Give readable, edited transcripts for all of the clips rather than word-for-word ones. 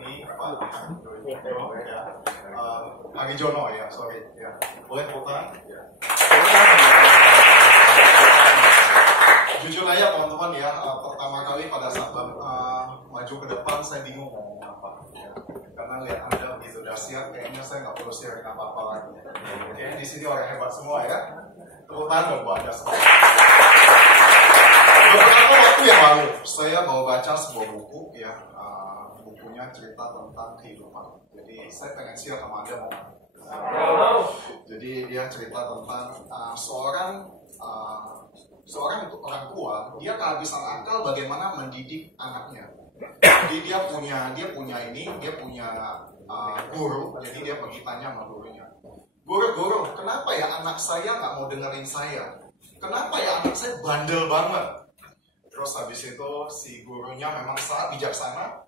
ini Pak Jono ya, sorry ya. Boleh foto? Ya. Jujur aja teman-teman ya, pertama kali pada saat maju ke depan saya bingung mau ngomong apa ya. Karena lihat Anda begitu dahsyat, kayaknya saya nggak perlu sharing apa-apa lagi. Oke, di sini orang hebat semua ya. Tepuk tangan dong buat Anda semua. Beberapa waktu yang lalu saya mau baca sebuah buku ya, bukunya cerita tentang kehidupan. Jadi saya pengen share sama Anda mau. Jadi dia cerita tentang seorang orang tua, dia kehabisan akal bagaimana mendidik anaknya. Jadi dia punya guru, jadi dia pergi tanya sama gurunya. Guru, kenapa ya anak saya nggak mau dengerin saya? Kenapa ya anak saya bandel banget? Terus habis itu si gurunya memang sangat bijaksana.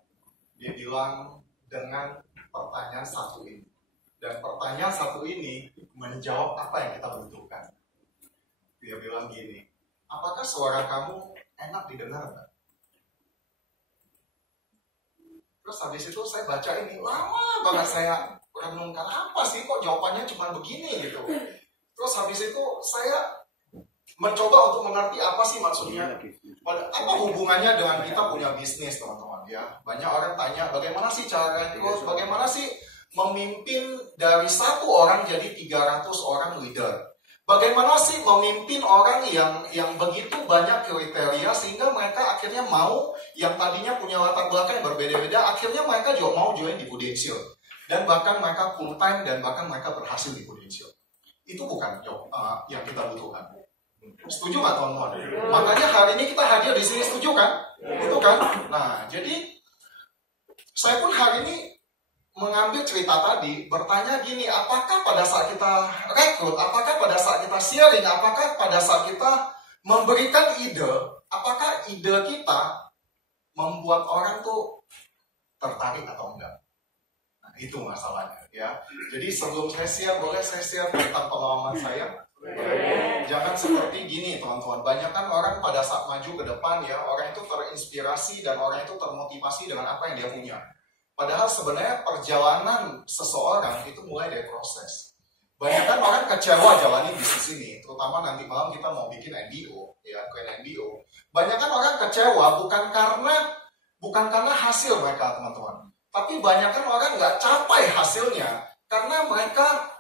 Dia bilang dengan pertanyaan satu ini. Dan pertanyaan satu ini menjawab apa yang kita butuhkan. Dia bilang gini, apakah suara kamu enak didengar nggak? Terus habis itu saya baca ini, lama banget saya renungkan apa sih kok jawabannya cuma begini gitu. Terus habis itu saya mencoba untuk mengerti apa sih maksudnya. Apa hubungannya dengan kita punya bisnis teman-teman ya. Banyak orang tanya bagaimana sih cara rekrut, bagaimana sih memimpin dari 1 orang jadi 300 orang leader. Bagaimana sih memimpin orang yang begitu banyak kriteria sehingga mereka akhirnya mau, yang tadinya punya latar belakang yang berbeda-beda, akhirnya mereka juga mau join di Prudential. Dan bahkan mereka full time dan bahkan mereka berhasil di Prudential. Itu bukan job yang kita butuhkan. Setuju nggak teman-teman? Makanya hari ini kita hadir di sini, setuju kan? Itu kan? Nah, jadi saya pun hari ini mengambil cerita tadi, bertanya gini, apakah pada saat kita rekrut, apakah pada saat kita sharing, apakah pada saat kita memberikan ide, apakah ide kita membuat orang tuh tertarik atau enggak? Nah, itu masalahnya ya. Jadi sebelum saya share, boleh saya share tentang pengalaman saya? Jangan seperti gini teman-teman, banyak kan orang pada saat maju ke depan ya, orang itu terinspirasi dan orang itu termotivasi dengan apa yang dia punya. Padahal sebenarnya perjalanan seseorang itu mulai dari proses. Banyak kan orang kecewa jalani bisnis ini, terutama nanti malam kita mau bikin NDO, ya, Grand NDO. Banyak kan orang kecewa bukan karena hasil mereka teman-teman, tapi banyak kan orang nggak capai hasilnya karena mereka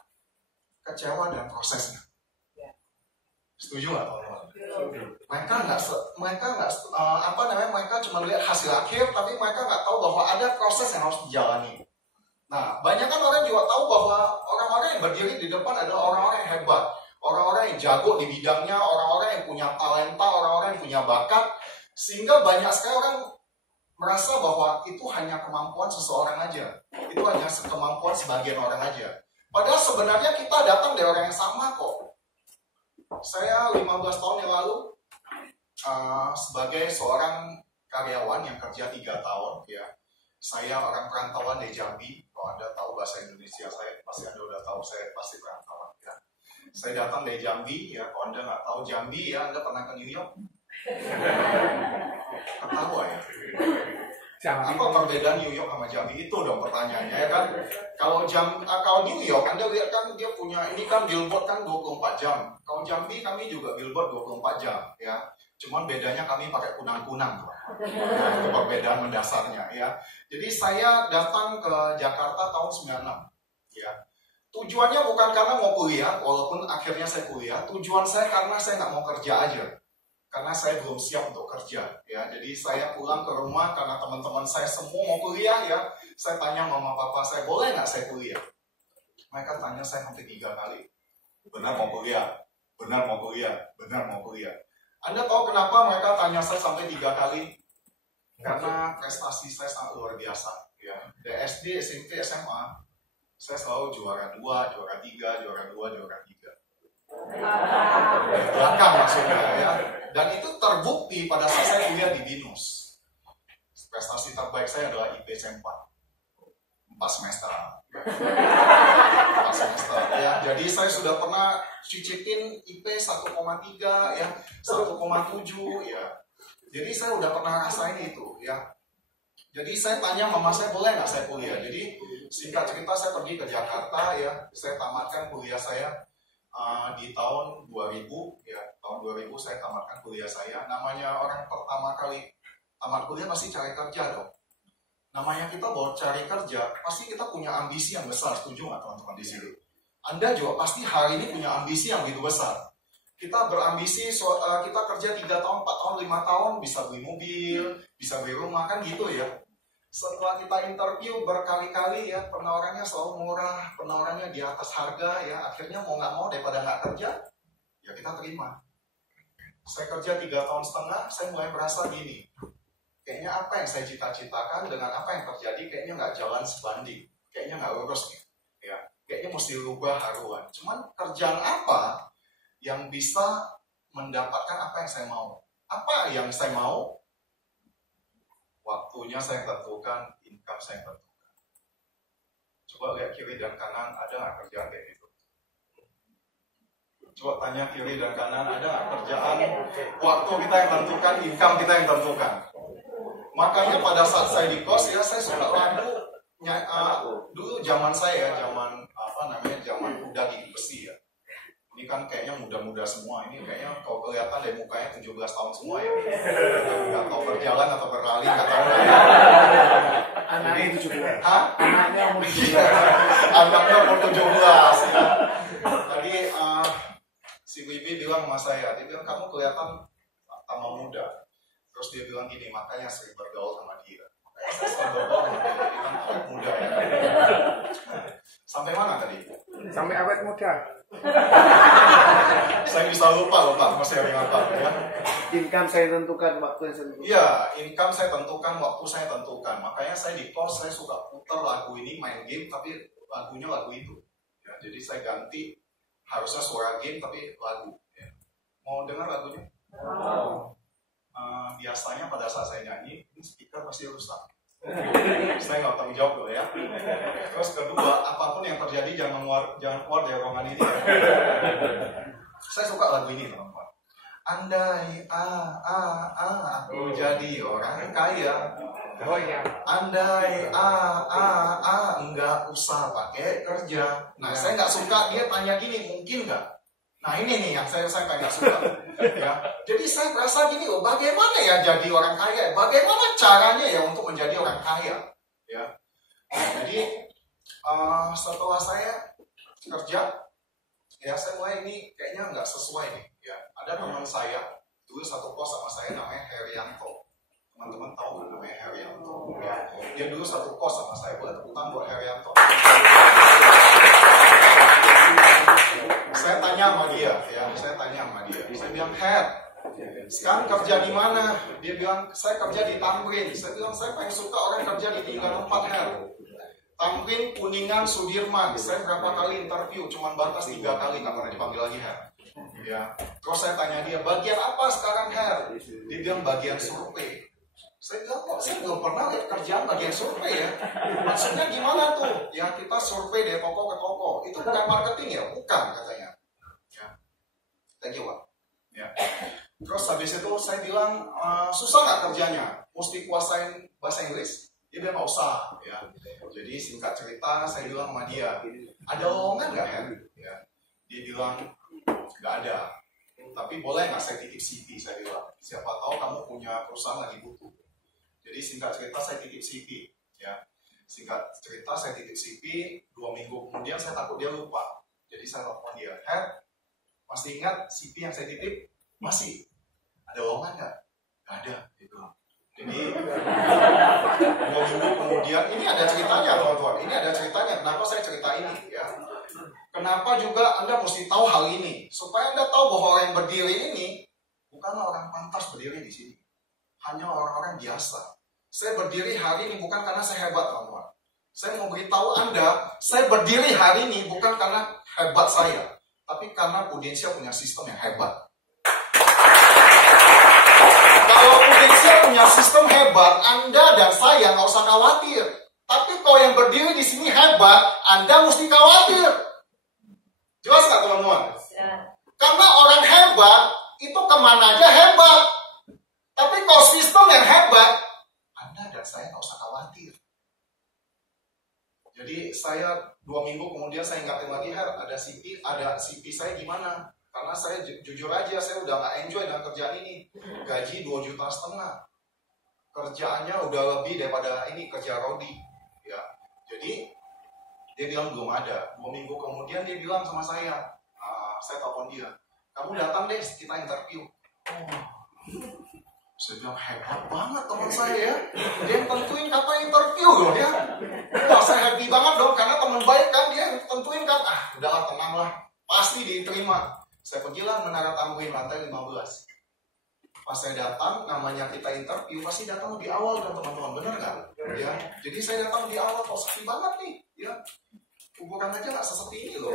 kecewa dengan prosesnya. Setuju nggak teman-teman? Mereka cuma lihat hasil akhir, tapi mereka nggak tahu bahwa ada proses yang harus dijalani. Nah, banyak kan orang juga tahu bahwa orang-orang yang berdiri di depan adalah orang-orang yang hebat, orang-orang yang jago di bidangnya, orang-orang yang punya talenta, orang-orang yang punya bakat, sehingga banyak sekali orang merasa bahwa itu hanya kemampuan seseorang aja, itu hanya kemampuan sebagian orang aja. Padahal sebenarnya kita datang dari orang yang sama kok. Saya 15 tahun yang lalu sebagai seorang karyawan yang kerja 3 tahun ya. Saya orang perantauan dari Jambi. Kalau Anda tahu bahasa Indonesia saya, pasti Anda udah tahu saya pasti perantauan ya. Saya datang dari Jambi ya. Kalau Anda nggak tahu Jambi ya, Anda pernah ke New York? Ketawa ya. Apa perbedaan New York sama Jambi? Itu dong pertanyaannya ya kan. Kalau New York, Anda lihat kan dia punya, ini kan billboard kan 24 jam. Kalau Jambi kami juga billboard 24 jam ya. Cuman bedanya kami pakai kunang-kunang. Itu perbedaan mendasarnya ya. Jadi saya datang ke Jakarta tahun 96 ya. Tujuannya bukan karena mau kuliah, walaupun akhirnya saya kuliah. Tujuan saya karena saya nggak mau kerja aja. Karena saya belum siap untuk kerja ya. Jadi saya pulang ke rumah karena teman-teman saya semua mau kuliah ya. Saya tanya mama papa saya, boleh nggak saya kuliah? Mereka tanya saya sampai 3 kali. Benar mau kuliah? Benar mau kuliah? Benar mau kuliah? Anda tahu kenapa mereka tanya saya sampai 3 kali? Karena prestasi saya sangat luar biasa ya. Dari SD, SMP, SMA saya selalu juara 2, juara 3, juara 2, juara 3. Belakang maksudnya ya. Dan itu terbukti pada saat saya kuliah di BINUS. Prestasi terbaik saya adalah IPC 4 semester. 4 semester ya. Jadi saya sudah pernah cicipin IP 1,3 ya, 1,7 ya. Jadi saya udah pernah rasain itu ya. Jadi saya tanya mama saya, boleh nggak saya kuliah? Jadi singkat cerita saya pergi ke Jakarta ya, saya tamatkan kuliah saya di tahun 2000 ya, tahun 2000 saya tamatkan kuliah saya. Namanya orang pertama kali tamat kuliah pasti cari kerja dong. Namanya kita bawa cari kerja, pasti kita punya ambisi yang besar. Setuju nggak teman-teman di sini? Anda juga pasti hari ini punya ambisi yang begitu besar. Kita berambisi, kita kerja 3 tahun, 4 tahun, 5 tahun, bisa beli mobil, bisa beli rumah, kan gitu ya. Setelah kita interview berkali-kali ya, penawarannya selalu murah, penawarannya di atas harga ya, akhirnya mau nggak mau daripada nggak kerja, ya kita terima. Saya kerja 3 tahun setengah, saya mulai merasa gini, kayaknya apa yang saya cita-citakan dengan apa yang terjadi kayaknya nggak jalan sebanding, kayaknya nggak lurus nih, ya, kayaknya mesti rubah haruan. Cuman kerjaan apa yang bisa mendapatkan apa yang saya mau? Apa yang saya mau? Waktunya saya tentukan, income saya tentukan. Coba lihat kiri dan kanan, ada nggak kerjaan kayak gitu? Coba tanya kiri dan kanan, ada nggak kerjaan? Waktu kita yang tentukan, income kita yang tentukan. Makanya pada saat saya di kos ya, saya suka lagu. Dulu zaman saya, zaman udah gigi besi ya. Ini kan kayaknya muda-muda semua. Ini kayaknya kalau kelihatan dari mukanya 17 tahun semua ya. Nggak tahu berjalan atau berlari, nggak tahu. Anaknya 17. Hah? Anaknya umur 17. Anaknya umur 17 ya. Tadi si Bibi bilang sama saya, dia bilang kamu kelihatan tambah muda. Terus dia bilang gini, makanya sering bergaul sama dia. Saya sering bergaul sama dia, dia kan awet muda ya. Sampai mana tadi? Sampai awet muda. Saya bisa lupa masih yang apa ya. Income saya tentukan, waktu yang saya tentukan. Iya, income saya tentukan, waktu saya tentukan. Makanya saya di kos saya suka putar lagu ini, main game, tapi lagunya lagu itu. Ya, jadi saya ganti, harusnya suara game tapi lagu. Ya. Mau dengar lagunya? Biasanya pada saat saya nyanyi, ini speaker pasti rusak. Saya nggak tanggung jawab loh ya. Terus kedua, apapun yang terjadi jangan keluar dari ruangan ini ya. Saya suka lagu ini teman-teman. Andai aku jadi orang kaya. Oh iya. Andai enggak usah pakai kerja. Nah saya nggak suka dia tanya gini, mungkin nggak? Nah ini nih yang saya nggak suka. Ya. Jadi saya merasa gini loh, bagaimana ya jadi orang kaya? Bagaimana caranya ya untuk menjadi orang kaya? Ya. Jadi setelah saya kerja, ya saya mulai ini kayaknya nggak sesuai nih. Ya. Ada teman saya dulu satu kos sama saya namanya Herianto. Teman-teman tahu nggak namanya Herianto? Ya. Dia dulu satu kos sama saya. Boleh tepuk tangan buat Herianto. Saya tanya sama dia, saya bilang, Her, sekarang kerja di mana? Dia bilang, saya kerja di Tamrin. Saya bilang, saya paling suka orang kerja di 3 tempat, Her. Tamrin, Kuningan, Sudirman. Saya berapa kali interview, cuma batas 3 kali, nggak pernah dipanggil lagi, Her. Ya. Terus saya tanya dia, bagian apa sekarang, Her? Dia bilang, bagian survei. Saya bilang, kok saya belum pernah lihat kerjaan bagian survei ya? Maksudnya gimana tuh? Ya kita survei dari toko ke toko. Itu bukan marketing ya? Bukan katanya. Ya. Thank you, Pak. Ya. Terus habis itu saya bilang, susah nggak kerjanya? Mesti kuasain bahasa Inggris? Dia bilang, nggak usah. Ya. Jadi singkat cerita, saya bilang sama dia, ada lowongan nggak ya? Ya. Dia bilang, nggak ada. Tapi boleh nggak saya titip CV? Saya bilang, siapa tahu kamu punya perusahaan lagi butuh. Jadi singkat cerita saya titip CV, ya. Singkat cerita saya titip CV, 2 minggu kemudian saya takut dia lupa. Jadi saya telepon dia, Her, masih ingat CV yang saya titip? Masih. Ada lowongan nggak? Nggak ada, gitu. Jadi 2 minggu kemudian, ini ada ceritanya teman-teman. Ini ada ceritanya. Kenapa saya cerita ini? Ya. Kenapa juga Anda mesti tahu hal ini? Supaya Anda tahu bahwa orang yang berdiri ini bukanlah orang pantas berdiri di sini. Hanya orang-orang biasa. Saya berdiri hari ini bukan karena saya hebat, teman-teman. Saya mau beritahu Anda, saya berdiri hari ini bukan karena hebat saya, tapi karena Prudensial punya sistem yang hebat. Kalau Prudensial punya sistem hebat, Anda dan saya nggak usah khawatir. Tapi kalau yang berdiri di sini hebat, Anda mesti khawatir. Jelas nggak, teman-teman? Karena orang hebat itu kemana aja hebat. Tapi kalau sistem yang hebat, Anda dan dan saya nggak usah khawatir. Jadi saya 2 minggu kemudian saya ingatin lagi, Her, ada CP saya gimana? Karena saya jujur aja, saya udah nggak enjoy dengan kerjaan ini. Gaji 2,5 juta. Kerjaannya udah lebih daripada ini kerja Rodi. Ya, jadi dia bilang belum ada. 2 minggu kemudian dia bilang sama saya telepon dia, kamu datang deh, kita interview. Saya bilang hebat banget teman saya ya, dia yang tentuin kapan interview loh ya. Wah, saya happy banget dong, karena teman baik kan, dia tentuin kan. Udahlah, tenang lah, pasti diterima. Saya pergilah Menara Tamrin lantai 15. Pas saya datang, namanya kita interview pasti datang lebih awal kan teman-teman, bener kan? Ya, jadi saya datang lebih awal, kok sepi banget nih, ya. Kuburan aja nggak sesepi ini loh.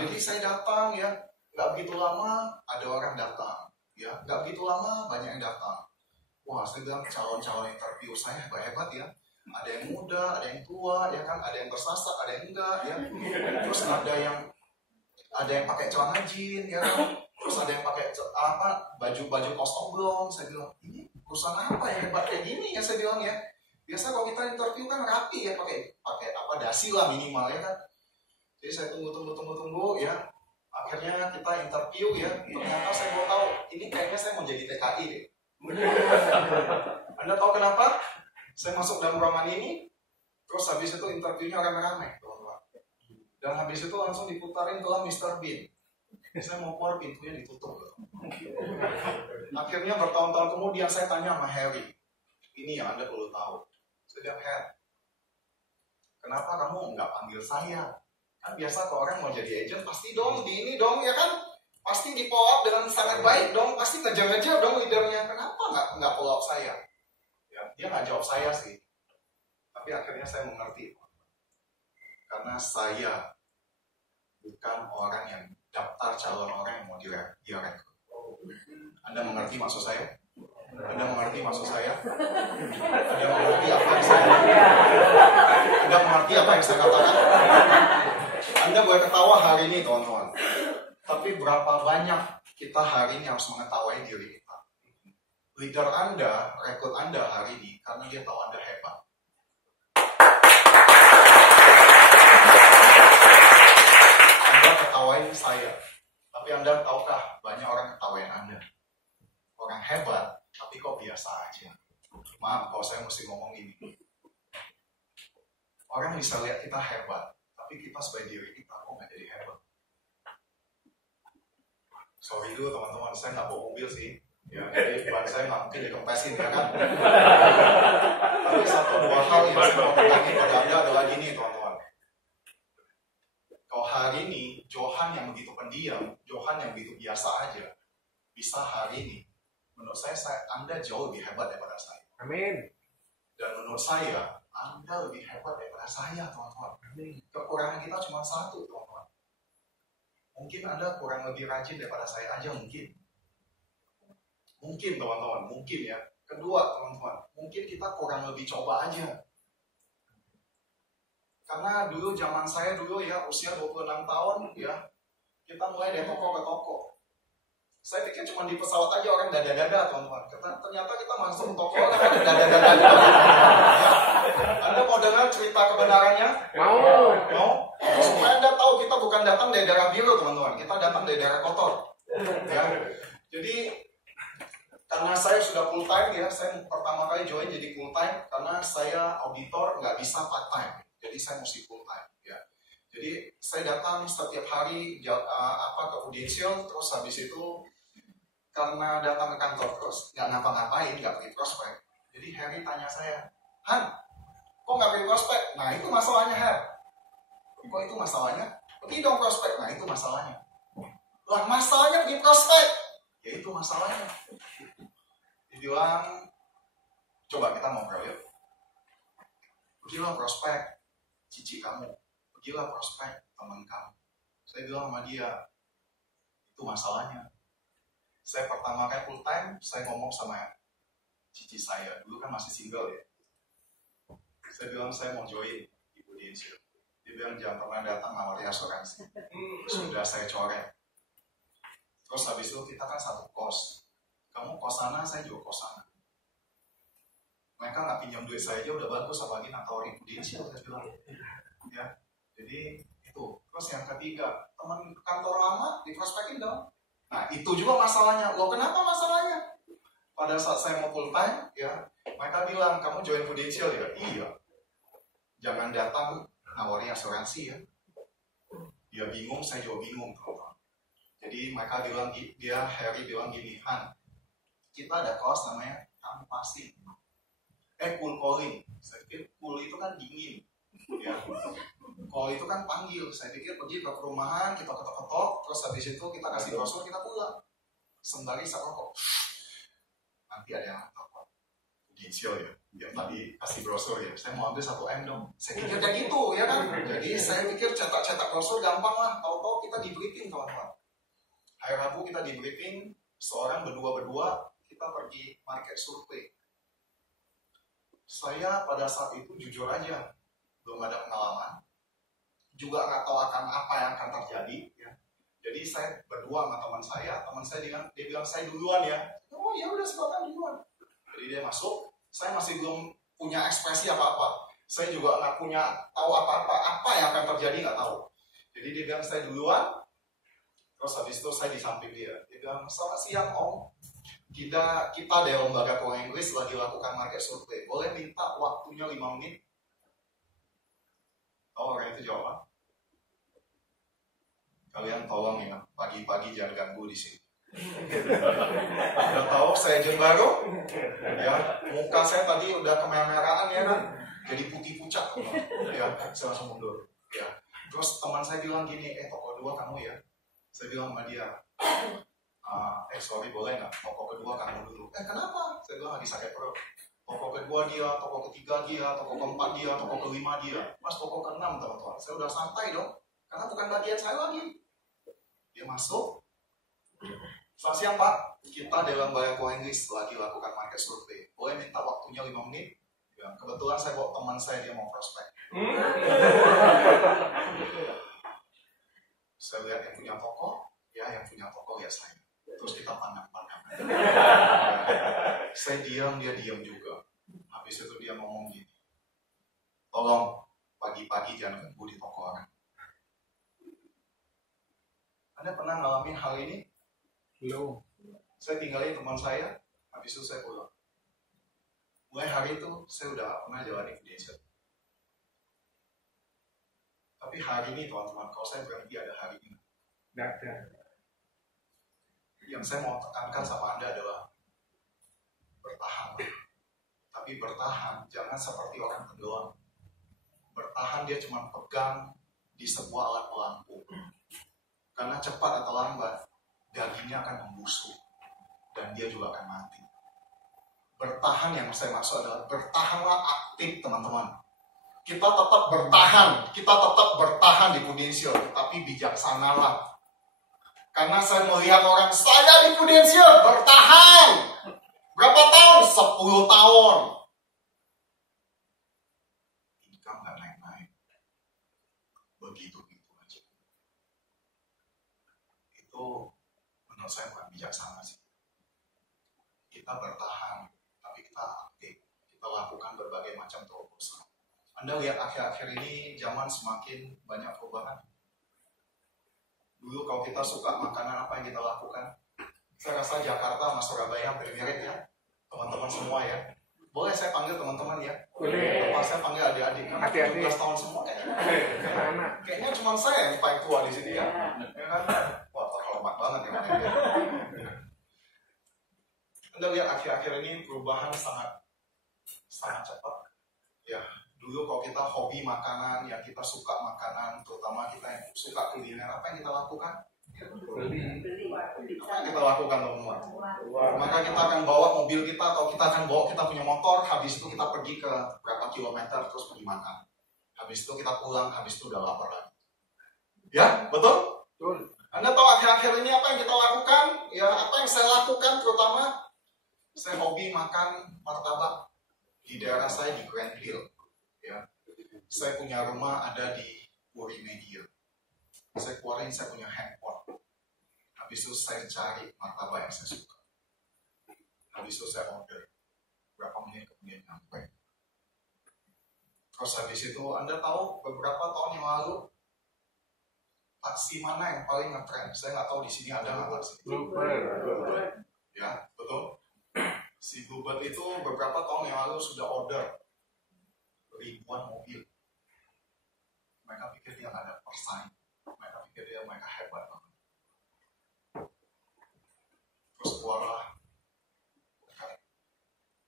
Jadi saya datang ya, nggak begitu lama ada orang datang, ya, nggak begitu lama banyak yang datang. Wah, saya bilang calon-calon interview saya hebat ya. Ada yang muda, ada yang tua, ya kan, ada yang bersasak, ada yang enggak, ya. Terus ada yang pakai celana jeans, ya kan. Terus ada yang pakai baju kaos oblong. Saya bilang, ini perusahaan apa ya hebat kayak gini ya, saya bilang ya. Biasa kalau kita interview kan rapi ya, pakai dasi lah minimal ya kan. Jadi saya tunggu ya. Akhirnya kita interview ya. Ternyata saya mau tahu, ini kayaknya saya mau jadi TKI deh. Anda tahu kenapa? Saya masuk dalam ruangan ini, terus habis itu interviewnya rame-rame, teman-teman. Dan habis itu langsung diputarin ke Mr. Bean. Saya mau keluar, pintunya ditutup. Akhirnya bertahun-tahun kemudian saya tanya sama Harry, ini yang Anda perlu tahu. Saya bilang, Harry, kenapa kamu nggak panggil saya? Kan biasa kalau orang mau jadi agent pasti dong di ini dong, ya kan? Pasti di follow up dengan sangat baik dong, pasti ngejar-ngejar dong leadernya. Kenapa nggak follow up saya? Ya, dia nggak jawab saya sih. Tapi akhirnya saya mengerti. Karena saya bukan orang yang daftar calon orang yang mau direkrut. Anda mengerti maksud saya? Anda mengerti maksud saya? Anda mengerti apa yang saya Anda mengerti apa yang saya katakan? Anda boleh ketawa hari ini, teman-teman. Tapi berapa banyak kita hari ini harus mengetahui diri kita? Leader Anda, rekrut Anda hari ini karena dia tahu Anda hebat. Anda ketawain saya, tapi Anda tahukah banyak orang ketawain Anda? Orang hebat, tapi kok biasa aja. Maaf kalau saya mesti ngomong ini. Orang bisa lihat kita hebat, tapi kita sebagai diri kita kok nggak jadi hebat. Sorry dulu teman-teman, saya nggak bawa mobil sih. Ya, jadi ban saya nggak mungkin dikempesin, ya kan? Tapi 1-2 hal yang saya mau tanya pada Anda adalah gini, teman-teman. Kalau hari ini, Johan yang begitu pendiam, Johan yang begitu biasa aja, bisa hari ini, menurut saya Anda jauh lebih hebat daripada saya. Amin. Dan menurut saya, Anda lebih hebat daripada saya, teman-teman. Kekurangan kita cuma satu, teman-teman. Mungkin Anda kurang lebih rajin daripada saya aja, mungkin. Mungkin, teman-teman, mungkin ya. Kedua, teman-teman, mungkin kita kurang lebih coba aja. Karena dulu zaman saya dulu ya, usia 26 tahun ya, kita mulai dari toko ke toko. Saya pikir cuma di pesawat aja orang dada-dada, teman-teman. Ternyata kita masuk toko orang ada dada-dada juga. Ya. Anda mau dengar cerita kebenarannya? Mau? Supaya Anda tahu kita bukan datang dari daerah biru, teman-teman. Kita datang dari daerah kotor. Ya. Jadi karena saya sudah full time ya, saya pertama kali join jadi full time karena saya auditor nggak bisa part time. Jadi saya mesti full time ya. Jadi saya datang setiap hari ke Prudential, terus habis itu karena datang ke kantor terus nggak ngapa-ngapain, nggak pergi prospek. Jadi Harry tanya saya, Han, kok nggak pergi prospek? Nah itu masalahnya, Har. Kok itu masalahnya? Pergi dong prospek. Nah itu masalahnya. Lah masalahnya pergi prospek. Ya itu masalahnya. Dibilang, coba kita ngobrol yuk. Pergilah prospek, cici kamu. Pergilah prospek, teman kamu. Saya bilang sama dia, itu masalahnya. Saya pertama kali full time, saya ngomong sama cici saya. Dulu kan masih single ya. Saya bilang saya mau join Ibu Dinsir. Dia bilang jangan pernah datang nawari asuransi. Sudah saya coret. Terus habis itu kita kan satu kos. Kamu kos sana, saya juga kos sana. Mereka nggak pinjam duit saya aja udah bagus, apalagi nawarin prudensial, saya bilang. Ya, jadi itu. Terus yang ketiga, teman kantor lama diprospekin dong. Nah itu juga masalahnya. Loh kenapa masalahnya? Pada saat saya mau full time, ya mereka bilang kamu join prudensial ya. Iya. Jangan datang nawarin asuransi ya. Dia bingung, saya juga bingung. Jadi mereka bilang, Harry bilang gini, Han, kita ada kelas namanya kampasing. Cool calling. Saya pikir cool itu kan dingin. Ya. Call itu kan panggil. Saya pikir pergi ke perumahan, kita ketok-ketok, terus habis itu kita kasih brosur, kita pulang. Sembari saya rokok. Nanti ada yang apa? Prudensial ya. Yang tadi kasih brosur ya. Saya mau ambil 1 M dong. Saya pikir kayak gitu ya kan. Jadi saya pikir cetak-cetak brosur gampang lah. Tahu-tahu kita di briefing teman-teman. Hari Rabu kita di briefing, seorang berdua kita pergi market survey. Saya pada saat itu jujur aja belum ada pengalaman, juga nggak tahu akan apa yang akan terjadi. Ya. Jadi saya berdua sama teman saya dia bilang saya duluan ya. Oh ya udah silakan duluan. Jadi dia masuk, saya masih belum punya ekspresi apa-apa. Saya juga nggak punya tahu apa yang akan terjadi, nggak tahu. Jadi dia bilang saya duluan. Terus habis itu saya di samping dia. Dia bilang, selamat siang Om. Kita dari lembaga keuangan Inggris lagi lakukan market survey. Boleh minta waktunya 5 menit? Oh, orang itu jawab. Kalian tolong ya, pagi-pagi jangan ganggu di sini. Udah tahu saya jam baru, ya muka saya tadi udah kemerah-merahan ya kan, jadi putih pucat, ya saya langsung mundur. Ya, terus teman saya bilang gini, toko 2 kamu ya? Saya bilang sama dia, sorry boleh nggak? Toko kedua kamu dulu. Kenapa? Saya bilang lagi sakit perut. Toko kedua dia, toko ketiga dia, toko keempat dia, toko kelima dia. Mas toko keenam teman-teman. Saya udah santai dong. Karena bukan bagian saya lagi. Dia masuk. Selamat siang Pak. Kita dalam Lembaga Keuangan Inggris lagi lakukan market survey. Boleh minta waktunya 5 menit? Ya, kebetulan saya bawa teman saya, dia mau prospek. Saya lihat yang punya toko, ya yang punya toko ya saya. Terus kita pandang-pandang. Saya diam, dia diam juga. Habis itu dia ngomong gini, tolong pagi-pagi jangan ganggu di toko orang. Anda pernah ngalamin hal ini? Belum. Saya tinggalin teman saya, habis itu saya pulang. Mulai hari itu saya udah gak pernah jalani prudensial. Tapi hari ini teman-teman, kalau saya berhenti ada hari ini. Nggak ada. Yang saya mau tekankan sama Anda adalah bertahan. Tapi bertahan jangan seperti orang tenggelam. Bertahan dia cuma pegang di sebuah alat pelampung. Karena cepat atau lambat dagingnya akan membusuk dan dia juga akan mati. Bertahan yang saya maksud adalah bertahanlah aktif teman-teman. Kita tetap bertahan di prudensial, tapi bijaksanalah. Karena saya melihat orang saya di prudensial bertahan. Berapa tahun? 10 tahun. Income nggak naik-naik. Begitu-gitu aja. Itu menurut saya bukan bijaksana sih. Kita bertahan, tapi kita aktif. Kita lakukan berbagai macam terobosan. Anda lihat akhir-akhir ini zaman semakin banyak perubahan. Dulu kalau kita suka makanan, apa yang kita lakukan? Saya rasa Jakarta sama Surabaya hampir mirip ya, teman-teman semua ya. Boleh saya panggil teman-teman ya? Boleh. Apa saya panggil adik-adik? Karena 17 tahun semua kayaknya cuma saya yang paling tua di sini ya. Ya kan? Wah, terhormat banget ya. Anda lihat akhir-akhir ini perubahan sangat cepat. Ya, dulu kalau kita hobi makanan, ya kita suka makanan, terutama kita yang suka kuliner, apa yang kita lakukan? Beli. Apa yang kita lakukan teman-teman? Maka kita akan bawa mobil kita, atau kita akan bawa kita punya motor, habis itu kita pergi ke berapa kilometer, terus pergi makan. Habis itu kita pulang, habis itu udah lapar lagi. Ya, betul? Betul. Anda tahu akhir-akhir ini apa yang kita lakukan? Ya, apa yang saya lakukan terutama? Saya hobi makan martabak di daerah saya di Grand Hill. Ya, saya punya rumah ada di Puri Media. Saya keluarin, saya punya handphone. Habis itu saya cari martabak yang saya suka. Habis itu saya order. Berapa menit kemudian nyampe. Terus habis itu Anda tahu beberapa tahun yang lalu taksi mana yang paling ngetren? Saya nggak tahu di sini ada nggak taksi. Bluebird. Ya, betul. Si Bluebird itu beberapa tahun yang lalu sudah order ribuan mobil. Mereka pikir dia nggak ada persaing. Mereka pikir mereka hebat banget. Terus keluarlah.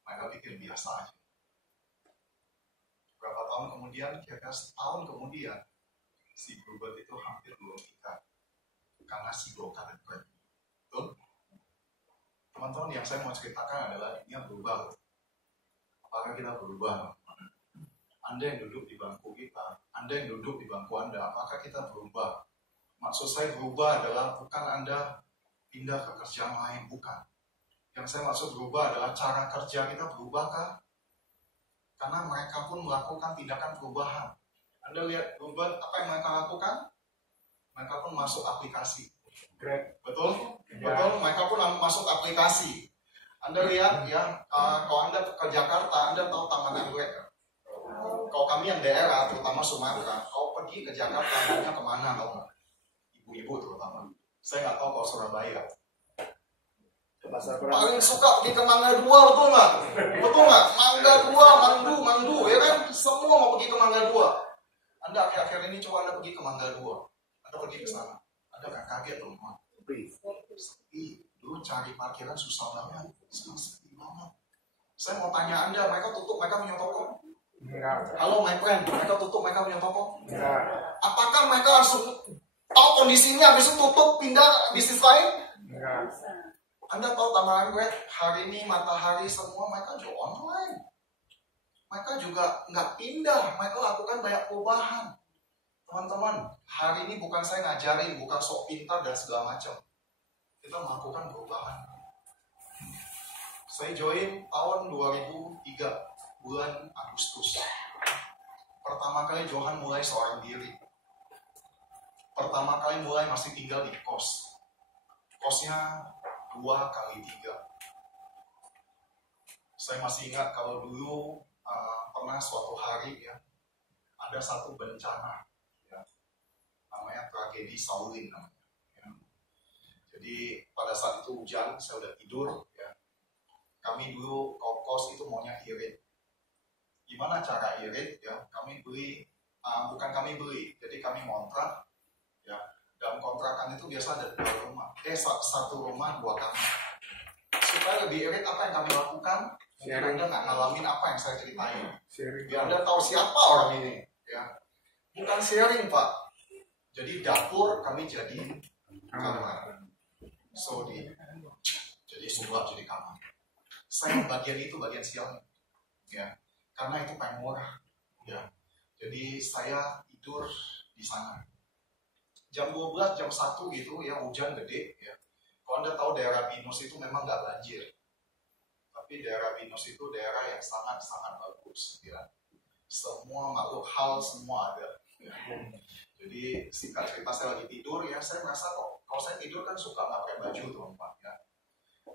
Mereka pikir biasa aja. Beberapa tahun kemudian, kira-kira setahun kemudian, si Bluebird itu hampir belum tingkat karena si broker dan brand. Betul? Teman-teman, yang saya mau ceritakan adalah dunia berubah. Apakah kita berubah? Anda yang duduk di bangku kita, Anda yang duduk di bangku Anda, apakah kita berubah? Maksud saya berubah adalah bukan Anda pindah ke kerjaan lain, bukan. Yang saya maksud berubah adalah cara kerja kita berubahkah? Karena mereka pun melakukan tindakan perubahan. Anda lihat Bluebird, apa yang mereka lakukan? Mereka pun masuk aplikasi. Betul? Betul, mereka pun masuk aplikasi. Anda lihat ya, kalau Anda ke Jakarta, Anda tahu Taman Anggrek. Kalau kami yang daerah, terutama Sumatera, kalau pergi ke Jakarta, Anda kemana tahu nggak? Ibu-ibu terutama. Saya nggak tahu kalau Surabaya. Paling suka pergi ke Mangga 2, betul nggak? Betul nggak? Mangga 2, Mangdu, ya kan? Semua mau pergi ke Mangga 2. Anda akhir-akhir ini coba Anda pergi ke Mangga 2. Anda pergi ke sana. Anda kan kaget teman-teman. Sepi. Dulu cari parkiran susah banget. Sekarang sepi banget. Saya mau tanya Anda, mereka tutup, mereka punya toko? Enggak. Halo my friend, mereka tutup, mereka punya toko? Enggak. Apakah mereka langsung tahu kondisinya, habis itu tutup, pindah bisnis lain? Enggak. Anda tahu Taman Anggrek, hari ini Matahari semua mereka jual online. Mereka juga nggak pindah, mereka lakukan banyak perubahan. Teman-teman, hari ini bukan saya ngajarin, bukan sok pintar dan segala macam. Kita melakukan perubahan. Saya join tahun 2003, bulan Agustus. Pertama kali Johan mulai seorang diri. Pertama kali mulai masih tinggal di kos. Kosnya 2x3. Saya masih ingat kalau dulu pernah suatu hari ya, ada satu bencana ya, namanya tragedi Saulin namanya ya. Jadi pada saat itu hujan, saya udah tidur ya. Kami dulu kos itu maunya irit. Gimana cara irit ya? Kami beli, bukan kami beli, jadi kami ngontrak ya. Dalam kontrakan itu biasa ada 2 rumah, satu rumah 2 kamar. Supaya lebih irit, apa yang kami lakukan? Mungkin Anda nggak ngalamin apa yang saya ceritain. Biar Anda tahu siapa orang ini ya. Bukan sharing Pak. Jadi dapur kami jadi kamar. Jadi sulap jadi kamar. Saya bagian itu bagian siang ya. Karena itu paling murah ya. Jadi saya tidur di sana. Jam 12, jam 1 gitu ya, hujan gede ya. Kalau Anda tahu daerah Binus itu memang nggak banjir. Tapi daerah Binus itu daerah yang sangat-sangat bagus ya. Semua makhluk hal semua ada ya. Jadi singkat cerita, saya lagi tidur ya, saya merasa kok kalau saya tidur kan suka nggak pakai baju teman-teman ya.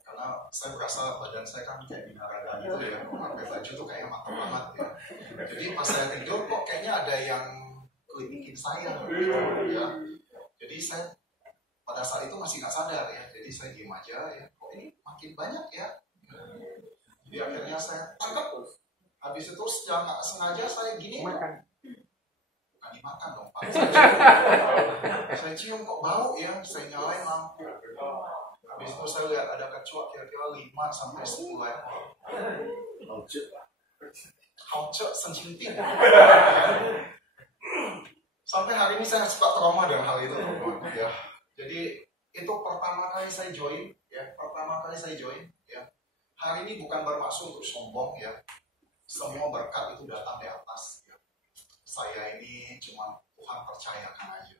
Karena saya merasa badan saya kan kayak binaraga gitu ya, kalau pakai baju tuh kayaknya mantap banget ya. Jadi pas saya tidur kok kayaknya ada yang kelilikin saya gitu ya. Jadi saya pada saat itu masih nggak sadar ya, jadi saya diem aja ya, kok ini makin banyak ya. Jadi akhirnya saya tangkap, habis itu secara nggak sengaja saya gini, bukan dimakan dong Pak. Saya cium kok bau ya, saya nyalain lampu. Habis itu saya lihat ada kecoak kira-kira 5-10 ekor. Hauce sencinting. Sampai hari ini saya suka trauma dengan hal itu ya. Jadi itu pertama kali saya join ya, ya. Hari ini bukan bermaksud untuk sombong ya. Semua berkat itu datang di atas ya. Saya ini cuma Tuhan percayakan aja.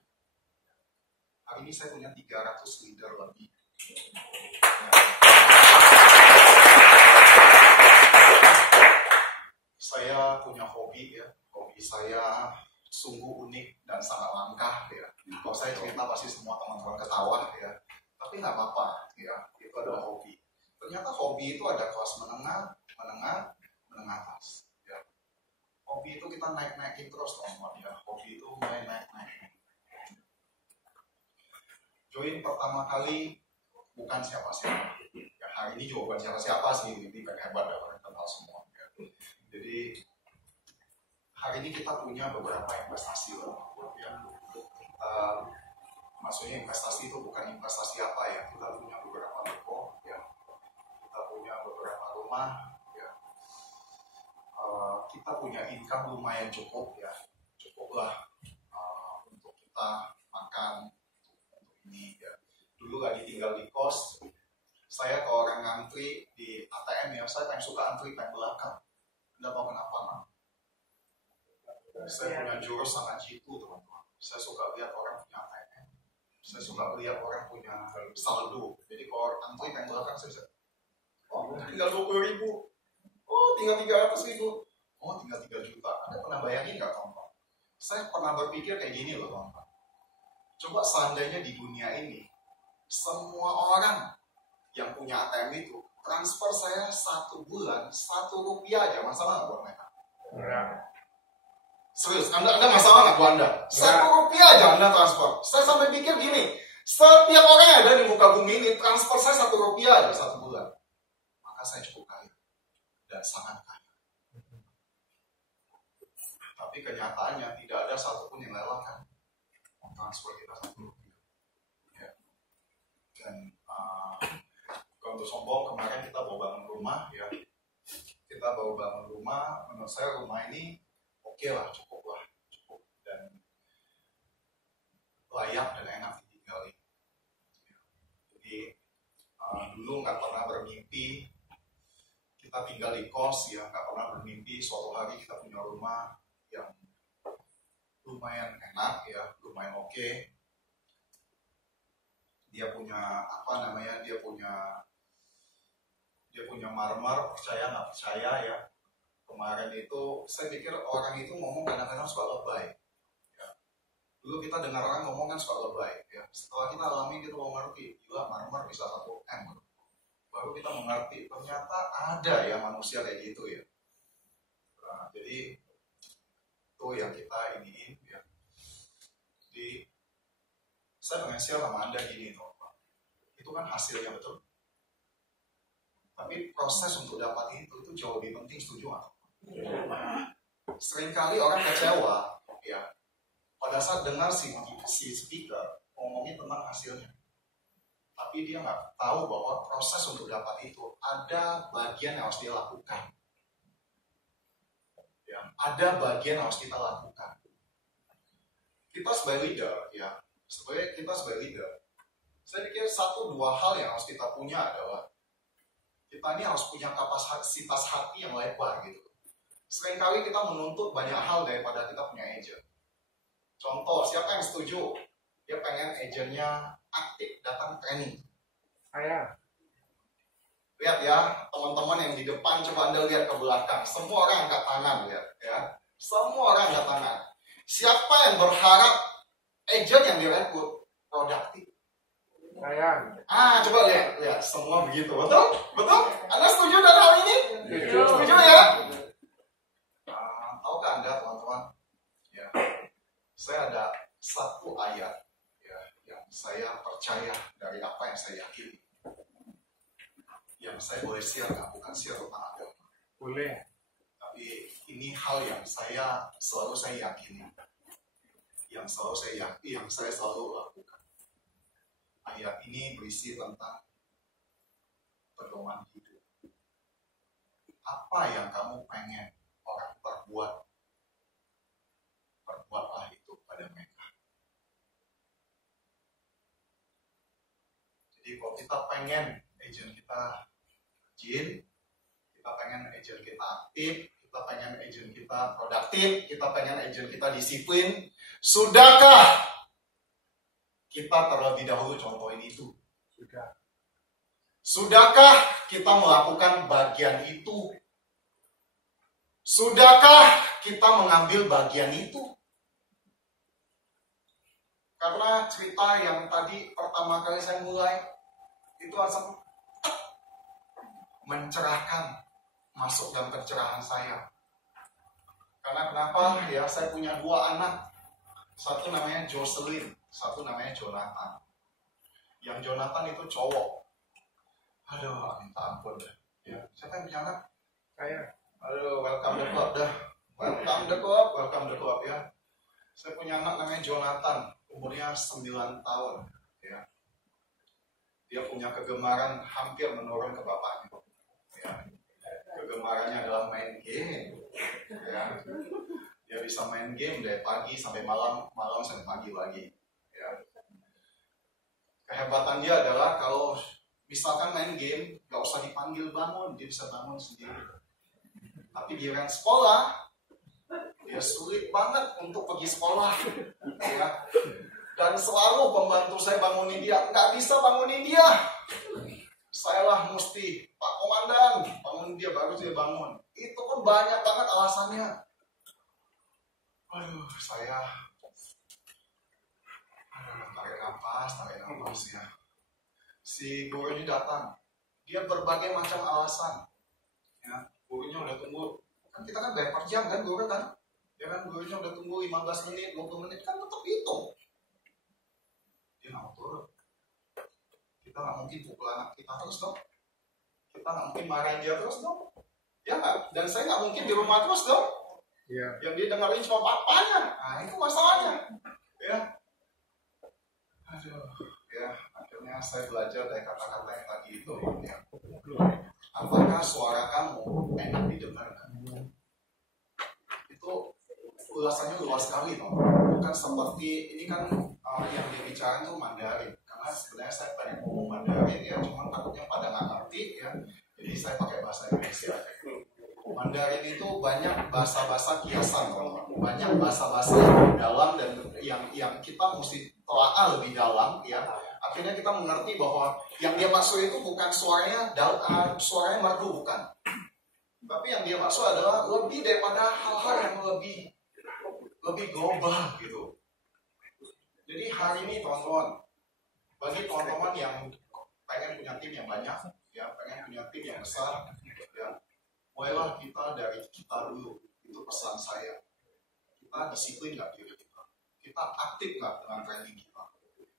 Hari ini saya punya 300 leader lebih. Saya punya hobi ya. Hobi saya sungguh unik dan sangat langka ya. Kalau saya cerita pasti semua teman-teman ketawa ya. Tapi nggak apa-apa ya. Itu adalah hobi. Ternyata hobi itu ada kelas menengah, menengah atas. Ya. Hobi itu kita naik-naikin terus teman-teman ya. Hobi itu mulai naik-naik. Join pertama kali bukan siapa-siapa. Ya, hari ini juga bukan siapa-siapa sih, ini kan hebat ya, orang kenal semua. Ya. Jadi hari ini kita punya beberapa investasi loh. Ya. Maksudnya investasi itu bukan investasi apa ya, kita punya beberapa toko, ya. Kita punya beberapa rumah, ya. Kita punya income lumayan cukup ya, cukuplah untuk kita makan untuk ini ya. Dulu lagi tinggal di kos, saya kalau orang ngantri di ATM ya, saya paling suka antri paling belakang. Anda tahu kenapa nggak? Saya punya jurus sangat jitu teman-teman. Saya suka lihat orang punya ATM. Saya suka lihat orang punya saldo. Jadi kalau antri paling belakang saya tinggal 20.000. Oh, tinggal 300.000. Oh, tinggal 3 juta. Anda pernah bayangin nggak, teman-teman? Saya pernah berpikir kayak gini loh, teman-teman. Coba seandainya di dunia ini, semua orang yang punya ATM itu, transfer saya 1 bulan, 1 rupiah aja, masalah nggak buat mereka? Ya. Serius, Anda masalah nggak buat Anda? 1 rupiah aja Anda transfer. Saya sampai pikir gini, setiap orang yang ada di muka bumi ini, transfer saya 1 rupiah aja 1 bulan. Maka saya cukup kaya. Dan sangat kaya. Tapi kenyataannya tidak ada satupun yang lelahkan transfer kita 1 rupiah. Ya. Dan untuk sombong, kemarin kita bawa bangun rumah ya. Kita bawa bangun rumah, menurut saya rumah ini oke lah, cukup dan layak dan enak ditinggali. Jadi dulu nggak pernah bermimpi kita tinggal di kos ya, nggak pernah bermimpi suatu hari kita punya rumah yang lumayan enak ya, lumayan oke. Dia punya dia punya marmer, percaya nggak percaya ya. Kemarin itu saya pikir orang itu ngomong kadang-kadang suka lebay ya. Dulu kita dengar orang ngomong kan suka lebay ya. Setelah kita alami kita mau ngerti, gila marmer bisa 1 M. Baru kita mengerti ternyata ada ya manusia kayak gitu ya. Nah, jadi itu yang kita iniin ya. Jadi saya pengen share sama Anda gini tuh, itu kan hasilnya betul. Tapi proses untuk dapat itu jauh lebih penting, setuju nggak? Seringkali orang kecewa ya pada saat dengar si speaker ngomongin tentang hasilnya, tapi dia nggak tahu bahwa proses untuk dapat itu ada bagian yang harus dia lakukan ya, ada bagian yang harus kita lakukan. Kita sebagai leader ya, kita sebagai leader, saya pikir 1-2 hal yang harus kita punya adalah kita ini harus punya kapasitas hati yang lebar gitu. Seringkali kita menuntut banyak hal daripada kita punya agent. Contoh, siapa yang setuju? Dia pengen agentnya aktif datang training. Saya. Lihat ya, teman-teman yang di depan, coba Anda lihat ke belakang. Semua orang angkat tangan, lihat ya. Semua orang angkat tangan. Siapa yang berharap agent yang direkrut produktif? Saya. Coba lihat, semua begitu, betul? Anda setuju dengan hal ini? Setuju ya? Tahukah Anda, teman-teman? Ya, saya ada 1 ayat ya, yang saya percaya dari apa yang saya yakini. Yang saya boleh share, bukan share tentang agama. Boleh. Tapi ini hal yang selalu saya yakini, yang saya selalu lakukan. Ayat ini berisi tentang pedoman hidup. Apa yang kamu pengen orang perbuat, perbuatlah itu pada mereka. Jadi kalau kita pengen agent kita rajin, kita pengen agent kita aktif, kita pengen agent kita produktif, kita pengen agent kita disiplin, sudahkah kita terlebih dahulu contohin itu? Sudah. Sudahkah kita melakukan bagian itu? Sudahkah kita mengambil bagian itu? Karena cerita yang tadi pertama kali saya mulai, itu langsung mencerahkan masuk dalam pencerahan saya. Karena kenapa? Ya, saya punya 2 anak. Satu namanya Jocelyn, satu namanya Jonathan. Yang Jonathan itu cowok. Aduh, minta ampun deh. Ya, siapa yang punya anak? Saya. Aduh, welcome the club dah. Welcome the club ya. Saya punya anak namanya Jonathan, umurnya 9 tahun. Ya. Dia punya kegemaran hampir menurun ke bapaknya. Ya. Kegemarannya adalah main game. Ya. Dia bisa main game dari pagi sampai malam, malam sampai pagi lagi. Ya. Kehebatan dia adalah kalau misalkan main game, gak usah dipanggil bangun, dia bisa bangun sendiri. Tapi di rank sekolah, dia sulit banget untuk pergi sekolah. Ya. Dan selalu pembantu saya bangunin dia, nggak bisa bangunin dia. Saya lah mesti, Pak Komandan, bangunin dia, baru dia bangun. Itu pun banyak banget alasannya. Aduh, saya tarik nafas ya. Si guru ini datang, dia berbagai macam alasan. Ya, gurunya udah tunggu, kan kita kan bayar per jam kan guru kan? Ya kan gurunya udah tunggu 15 menit, 20 menit, kan tetap hitung. Dia nggak mau turun. Kita nggak mungkin pukul anak kita terus dong. Kita nggak mungkin marahin dia terus dong. Ya nggak? Dan saya nggak mungkin di rumah terus dong. Iya. Yang dia dengerin cuma papanya. Nah itu masalahnya. Ya. Aduh. Ya. Akhirnya saya belajar dari kata-kata yang tadi itu. Ya. Apakah suara kamu enak didengarkan? Itu ulasannya luas sekali loh. Bukan seperti ini kan yang dia bicara itu Mandarin. Karena sebenarnya saya banyak ngomong Mandarin ya, cuma takutnya pada nggak ngerti ya. Jadi saya pakai bahasa Indonesia. Mandarin itu banyak bahasa-bahasa kiasan, banyak bahasa-bahasa yang dalam dan yang kita mesti telaah lebih dalam ya. Akhirnya kita mengerti bahwa yang dia maksud itu bukan suaranya merdu, bukan. Tapi yang dia maksud adalah lebih daripada hal-hal yang lebih global gitu. Jadi hari ini teman-teman, bagi teman-teman yang pengen punya tim yang banyak, ya pengen punya tim yang besar, ya mulailah kita dari kita dulu. Itu pesan saya. Kita disiplin nggak diri kita? Kita aktif nggak dengan training kita?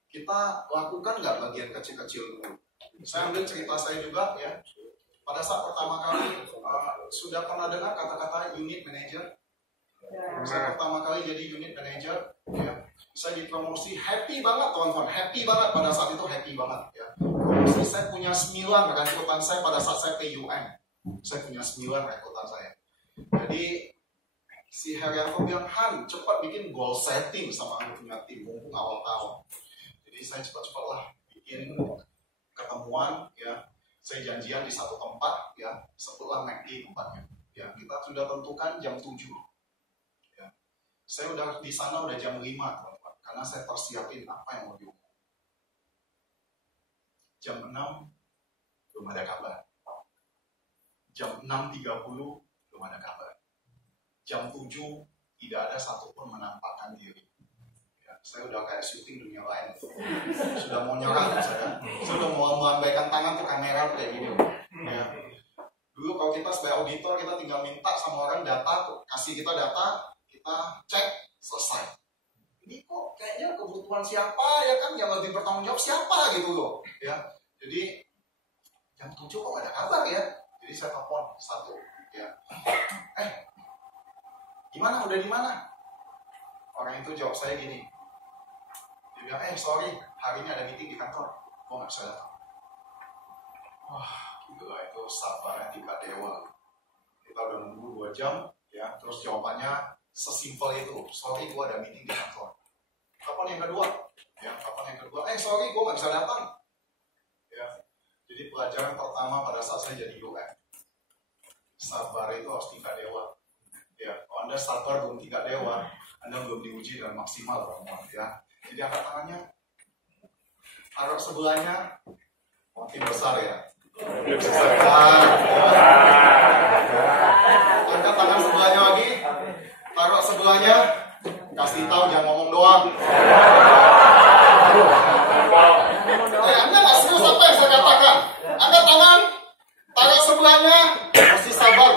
Kita lakukan nggak bagian kecil-kecil dulu? Saya ambil cerita saya juga ya. Pada saat pertama kali sudah pernah dengar kata-kata unit manager? Saya pertama kali jadi unit manager, ya. Saya dipromosi, happy banget teman-teman, happy banget pada saat itu, happy banget ya. Promosi saya punya 9 rekrutan saya pada saat saya PUM. Saya punya 9 rekrutan saya. Jadi si Herianto bilang, Han, cepat bikin goal setting sama aku punya tim, mumpung awal tahun. Jadi saya cepat-cepat lah bikin ketemuan ya. Saya janjian di satu tempat ya, sebutlah McD tempatnya. Ya, kita sudah tentukan jam 7. Ya. Saya udah di sana udah jam 5, teman-teman, karena saya persiapin apa yang mau diumum. Jam 6 belum ada kabar. Jam 6.30 belum ada kabar. Jam 7 tidak ada satupun menampakkan diri. Ya, saya udah kayak syuting dunia lain. Sudah mau nyerang saya. Sudah mau melambaikan tangan ke kamera kayak gini. Ya. Dulu kalau kita sebagai auditor, kita tinggal minta sama orang data, kasih kita data, kita cek, selesai. Ini kok kayaknya kebutuhan siapa ya kan, yang lebih bertanggung jawab siapa gitu loh. Ya. Jadi jam 7 kok ada kabar ya. Jadi saya telepon satu, ya. Gimana? Udah di mana? Orang itu jawab saya gini. Dia bilang, sorry, hari ini ada meeting di kantor. Kok nggak bisa datang? Wah, gila itu sabarnya tingkat dewa. Kita udah nunggu 2 jam, ya. Terus jawabannya sesimpel itu. Sorry, gua ada meeting di kantor. Kapan yang kedua? Ya, kapan yang kedua? Sorry, gua nggak bisa datang. Ya. Jadi pelajaran pertama pada saat saya jadi UN, sabar itu harus tingkat dewa. Ya, kalau Anda sabar belum tingkat dewa, Anda belum diuji dengan maksimal, teman-teman. Ya. Jadi angkat tangannya, taruh sebelahnya, makin besar ya. Angkat tangan sebelahnya lagi, taruh sebelahnya, kasih tahu jangan ngomong doang. Anda nggak serius apa yang saya katakan? Angkat tangan, taruh sebelahnya, masih sabar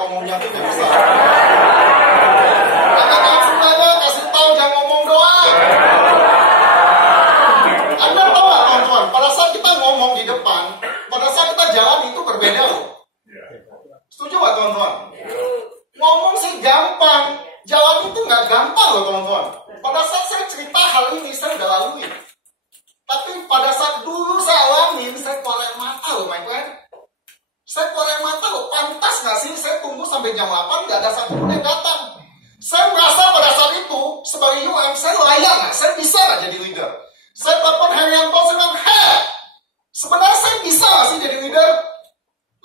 teman-teman, pada saat saya cerita hal ini, saya udah lalui. Tapi pada saat dulu saya alamin, saya keluar mata loh, my friend. Saya keluar mata loh, pantas gak sih saya tunggu sampai jam 8, gak ada satupun yang datang. Saya merasa pada saat itu, sebagai UM, saya layak gak? Saya bisa gak jadi leader? Saya telepon Herianto, saya bilang, sebenarnya saya bisa gak sih jadi leader?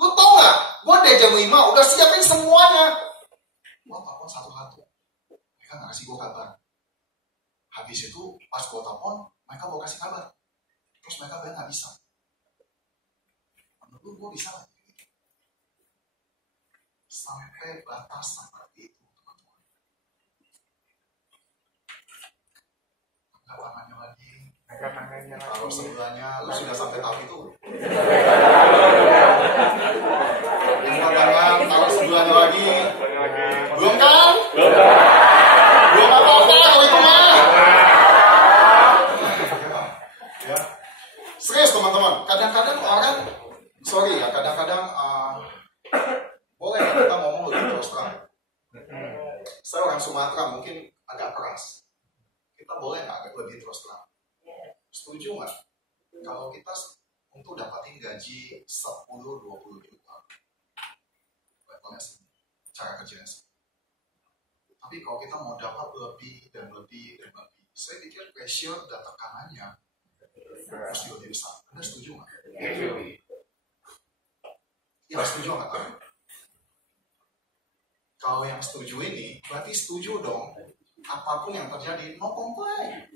Lu tau gak? Gue dari jam 5, udah siapin semuanya. Gue telepon satu-satu. Mereka gak kasih gue kabar. Habis itu, pas gue telepon, mereka mau kasih kabar. Terus mereka bilang gak bisa. Menurut gue bisa gak? Sampai batas seperti itu, teman-teman. Angkat tangannya lagi. Kalau sebelahnya, lu sudah sampai tahap itu. Angkat tangan, taruh sebelahnya lagi. Belum kan? Belum apa-apa kalau itu mah. Ya. Serius teman-teman, kadang-kadang orang, kadang-kadang boleh kita ngomong lebih terus terang. Saya orang Sumatera, mungkin agak keras. Kita boleh nggak agak lebih terus terang? Setuju nggak? Kalau kita untuk dapatin gaji 10-20 juta, levelnya sih, cara kerjanya sih. Tapi kalau kita mau dapat lebih dan lebih dan lebih, saya pikir pressure dan tekanannya mesti lebih besar. Anda setuju nggak? Ya, setuju nggak? Kalau yang setuju ini, berarti setuju dong. Apapun yang terjadi, no complain.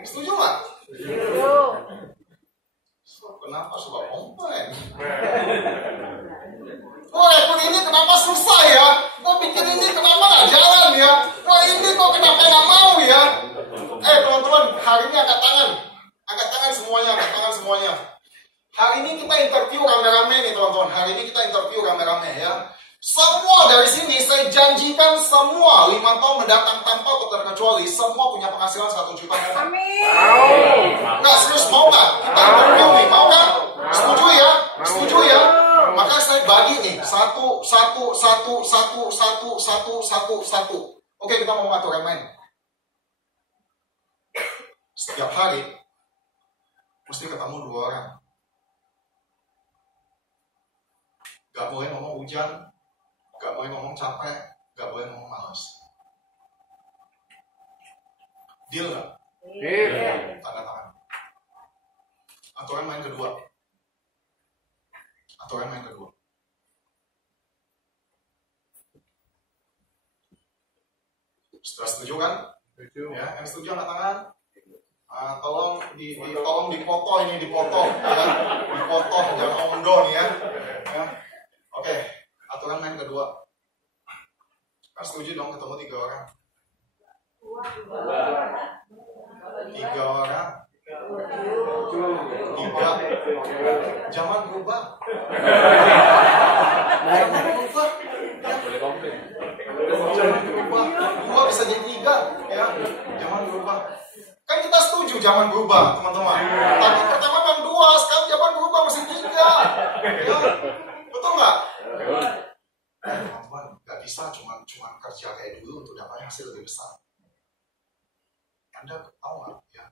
Setuju nggak? Kenapa suka komplain? Wah, akun ini kenapa susah ya? Gue bikin ini kenapa nggak jalan ya? Wah, ini kok kenapa nggak mau ya? Teman-teman, hari ini angkat tangan. Angkat tangan semuanya. Hari ini kita interview rame-rame nih teman-teman. Hari ini kita interview rame-rame ya. Semua dari sini saya janjikan semua 5 tahun mendatang tanpa terkecuali semua punya penghasilan 1 juta. Amin. Nggak serius, mau nggak? Kita interview nih, mau nggak? Setuju ya? Setuju ya? Maka saya bagi nih satu. Oke, kita mau ngatur yang main. Setiap hari mesti ketemu 2 orang. Gak boleh ngomong hujan, gak boleh ngomong capek, gak boleh ngomong malas. Deal gak? Deal. Tanda tangan. Aturan main kedua. Sudah setuju kan? Setuju. Ya, yang setuju angkat tangan. Tolong dipoto ini, dipoto, ya. Dipoto, jangan ondon ya. Oke, aturan main kedua. Kan setuju dong ketemu 3 orang. 3 orang. 3. Zaman berubah. Dua bisa jadi 3, ya. Zaman berubah. Kan kita setuju zaman berubah, teman-teman. Tapi pertama kan 2, sekarang zaman berubah masih 3. Ya. Betul nggak? Teman-teman, nggak bisa cuma kerja kayak dulu untuk dapat hasil lebih besar. Anda tahu nggak? Ya,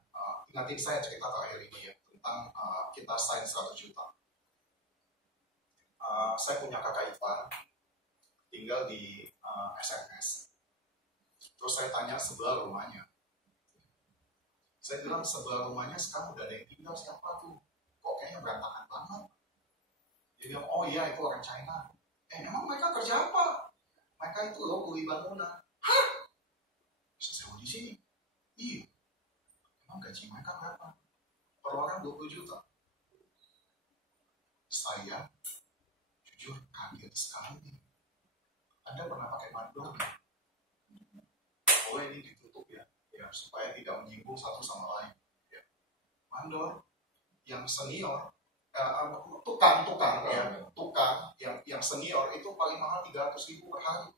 ingatin saya cerita terakhir ini ya tentang kita sign 100 juta. Saya punya kakak ipar tinggal di SMS. Terus saya tanya sebelah rumahnya. Saya bilang sebelah rumahnya sekarang udah ada yang tinggal, siapa tuh? Kok kayaknya berantakan banget. Dia bilang, oh iya itu orang China. Emang mereka kerja apa? Mereka itu loh kuli bangunan. Hah? Bisa sewa di sini? Iya. Emang gaji mereka berapa? Per orang 20 juta. Saya jujur kaget sekali. Anda pernah pakai mandor nggak? Oh ini ditutup ya, supaya tidak menyinggung satu sama lain. Ya. Mandor yang senior, tukang yang senior itu paling mahal 300.000 per hari.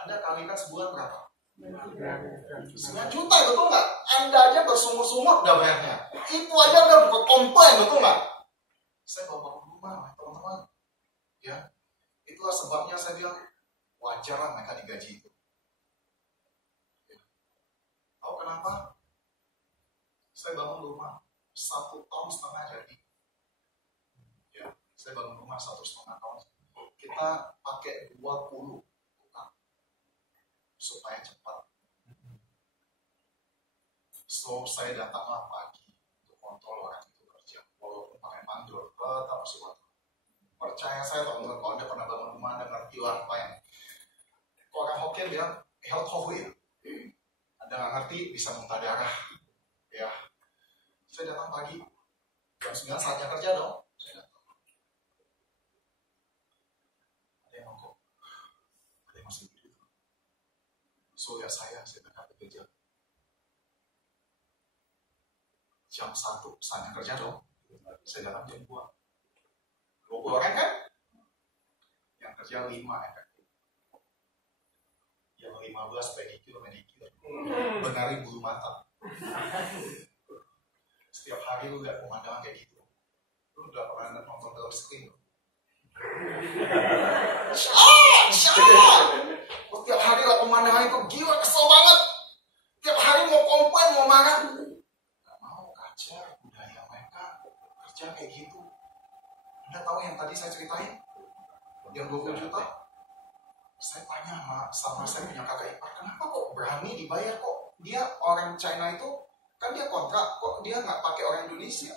Anda kalikan sebulan berapa? 9 juta, betul nggak? Anda aja bersumur-sumur udah bayarnya. Itu aja udah komplain, betul nggak? Saya bawa ke rumah, teman-teman. Ya, itulah sebabnya saya bilang wajar lah mereka digaji itu. Tahu kenapa? Saya bangun rumah 1,5 tahun jadi. Ya, saya bangun rumah 1,5 tahun. Kita pakai 20 tukang supaya cepat. So, saya datanglah pagi untuk kontrol orang itu kerja. Walaupun pakai mandor, tetap masih waktu. Percaya saya, teman-teman, kalau Anda pernah bangun rumah, Anda ngerti lah apa yang orang Hokkien bilang, health hui. Anda nggak ngerti, bisa muntah darah. Ya, saya datang pagi, jam 9 saatnya kerja dong. Saya datang. Ada yang nongkrong, ada yang masih hidup. So, ya saya berangkat kerja. Jam 1 saatnya kerja dong. Saya datang jam 2. 20 orang kan? Yang kerja 5 efektif. Yang 15 pedicure. Benari bulu mata. Setiap hari lu lihat pemandangan kayak gitu. Lu udah pernah nonton film screen? Setiap hari lihat pemandangan itu gila, kesel banget. Tiap hari mau komplain, mau marah. Gak mau kaca budaya mereka kerja kayak gitu. Anda tahu yang tadi saya ceritain? Yang 20 juta? Saya tanya sama saya punya kakak ipar, kenapa kok berani dibayar kok? Dia orang China itu, kan dia kontrak, kok dia nggak pakai orang Indonesia?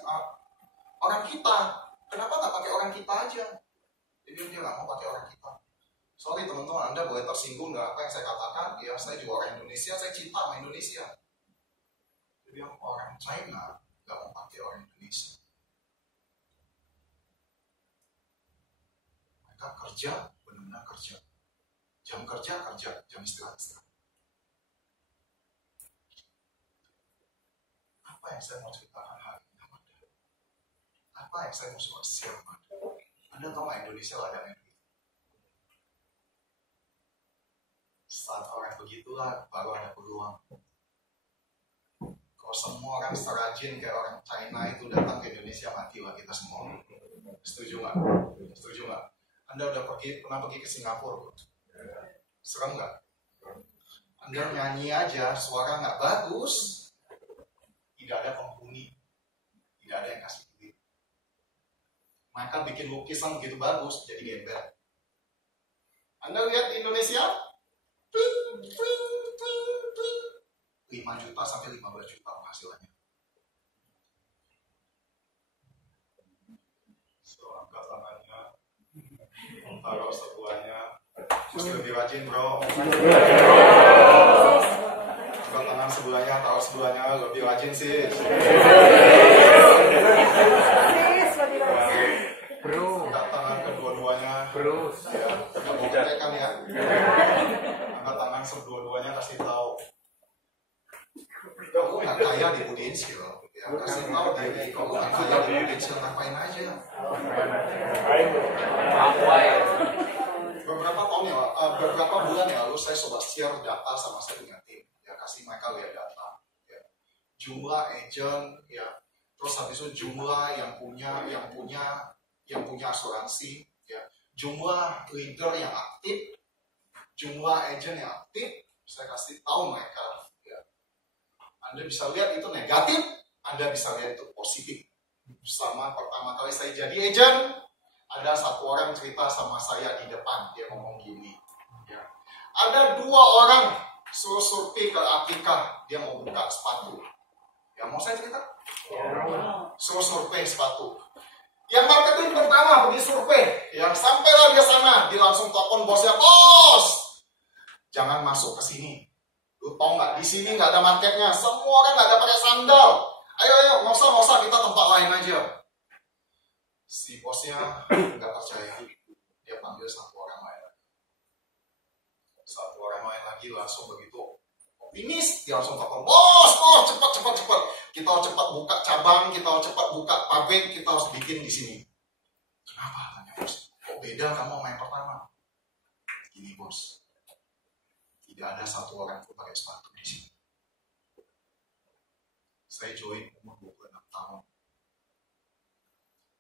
Orang kita, kenapa nggak pakai orang kita aja? Jadi dia nggak mau pakai orang kita. Sorry teman-teman, Anda boleh tersinggung nggak apa yang saya katakan? Ya saya juga orang Indonesia, saya cinta sama Indonesia. Jadi orang China nggak mau pakai orang Indonesia. Kerja, benar-benar kerja. Jam kerja, jam istirahat. Apa yang saya mau ceritakan hari ini? Apa yang saya mau share? Anda tahu nggak Indonesia ladangnya begitu? Saat orang begitulah, baru ada peluang. Kalau semua orang serajin kayak orang China itu datang ke Indonesia, matilah kita semua. Setuju nggak? Setuju nggak? Anda udah pernah pergi ke Singapura? Serem nggak? Anda nyanyi aja, suara nggak bagus, tidak ada penghuni, tidak ada yang kasih duit. Mereka bikin lukisan begitu bagus, jadi gembel. Anda lihat di Indonesia, 5 juta sampai 15 juta penghasilannya. So, angkat tangannya, taruh sebuahnya, mesti lebih rajin bro. Angkat tangan sebelahnya, taruh sebelahnya, lebih rajin sih. Bro, angkat tangan kedua-duanya, bro. Ya, tidak mau kan ya. Angkat tangan kedua-duanya, kasih tahu. Kamu nggak kaya di Budensil, ya kasih tahu dia. Kamu nggak kaya di Budensil, ngapain aja? Beberapa bulan ya lalu saya coba share data sama saya punya tim, ya kasih mereka lihat data, ya. Jumlah agent, ya, terus habis itu jumlah yang punya asuransi, ya, jumlah leader yang aktif, jumlah agent yang aktif, saya kasih tahu mereka, ya. Anda bisa lihat itu negatif, Anda bisa lihat itu positif. Sama pertama kali saya jadi agent, ada satu orang cerita sama saya di depan, dia ngomong gini, ya. Ada 2 orang suruh survei ke Afrika, dia mau buka sepatu. Ya mau saya cerita? Suruh survei sepatu. Yang marketing pertama pergi survei, ya sampailah dia sana, dia langsung telepon bosnya, bos, jangan masuk ke sini. Lu tau nggak di sini nggak ada marketnya, semua orang nggak ada pakai sandal. Ayo, nggak usah kita tempat lain aja. Si bosnya nggak percaya, dia panggil satu orang lain lagi langsung begitu optimis, dia langsung telepon, bos cepat kita harus cepat buka cabang, kita harus cepat buka pabrik, kita harus bikin di sini. Kenapa? Tanya bos, kok beda kamu sama yang pertama? Gini bos, tidak ada satu orang pun pakai sepatu di sini. Saya join umur 26 tahun.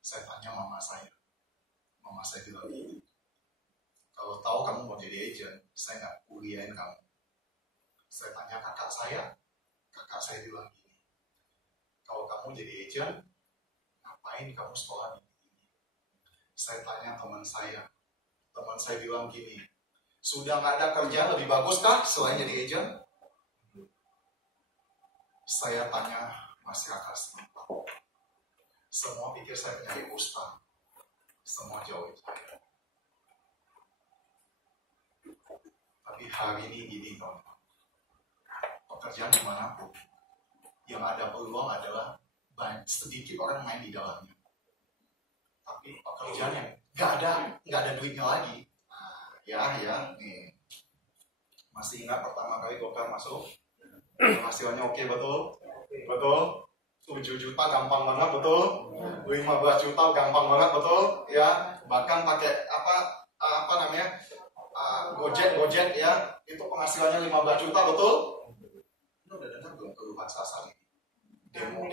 Saya tanya mama saya bilang gini, Kalau tahu kamu mau jadi agent, saya nggak kuliahin kamu. Saya tanya kakak saya bilang gini, kalau kamu jadi agent, ngapain kamu sekolah di ini? Saya tanya teman saya bilang gini, sudah nggak ada kerja lebih bagus kah selain jadi agent? Saya tanya masyarakat setempat, semua pikir saya penyanyi ustaz, semua jauhin saya. Tapi hari ini gini kawan, pekerjaan dimanapun, yang ada peluang adalah sedikit orang main di dalamnya. Tapi pekerjaan yang nggak ada duitnya lagi. Nih. Masih ingat pertama kali Gokar masuk? Penghasilannya oke, betul? Betul? 7 juta gampang banget, betul? 15 juta gampang banget, betul? Ya, bahkan pakai apa namanya? Gojek ya, itu penghasilannya 15 juta, betul? Lu udah dengar belum keluhan Sasa ini? Demo,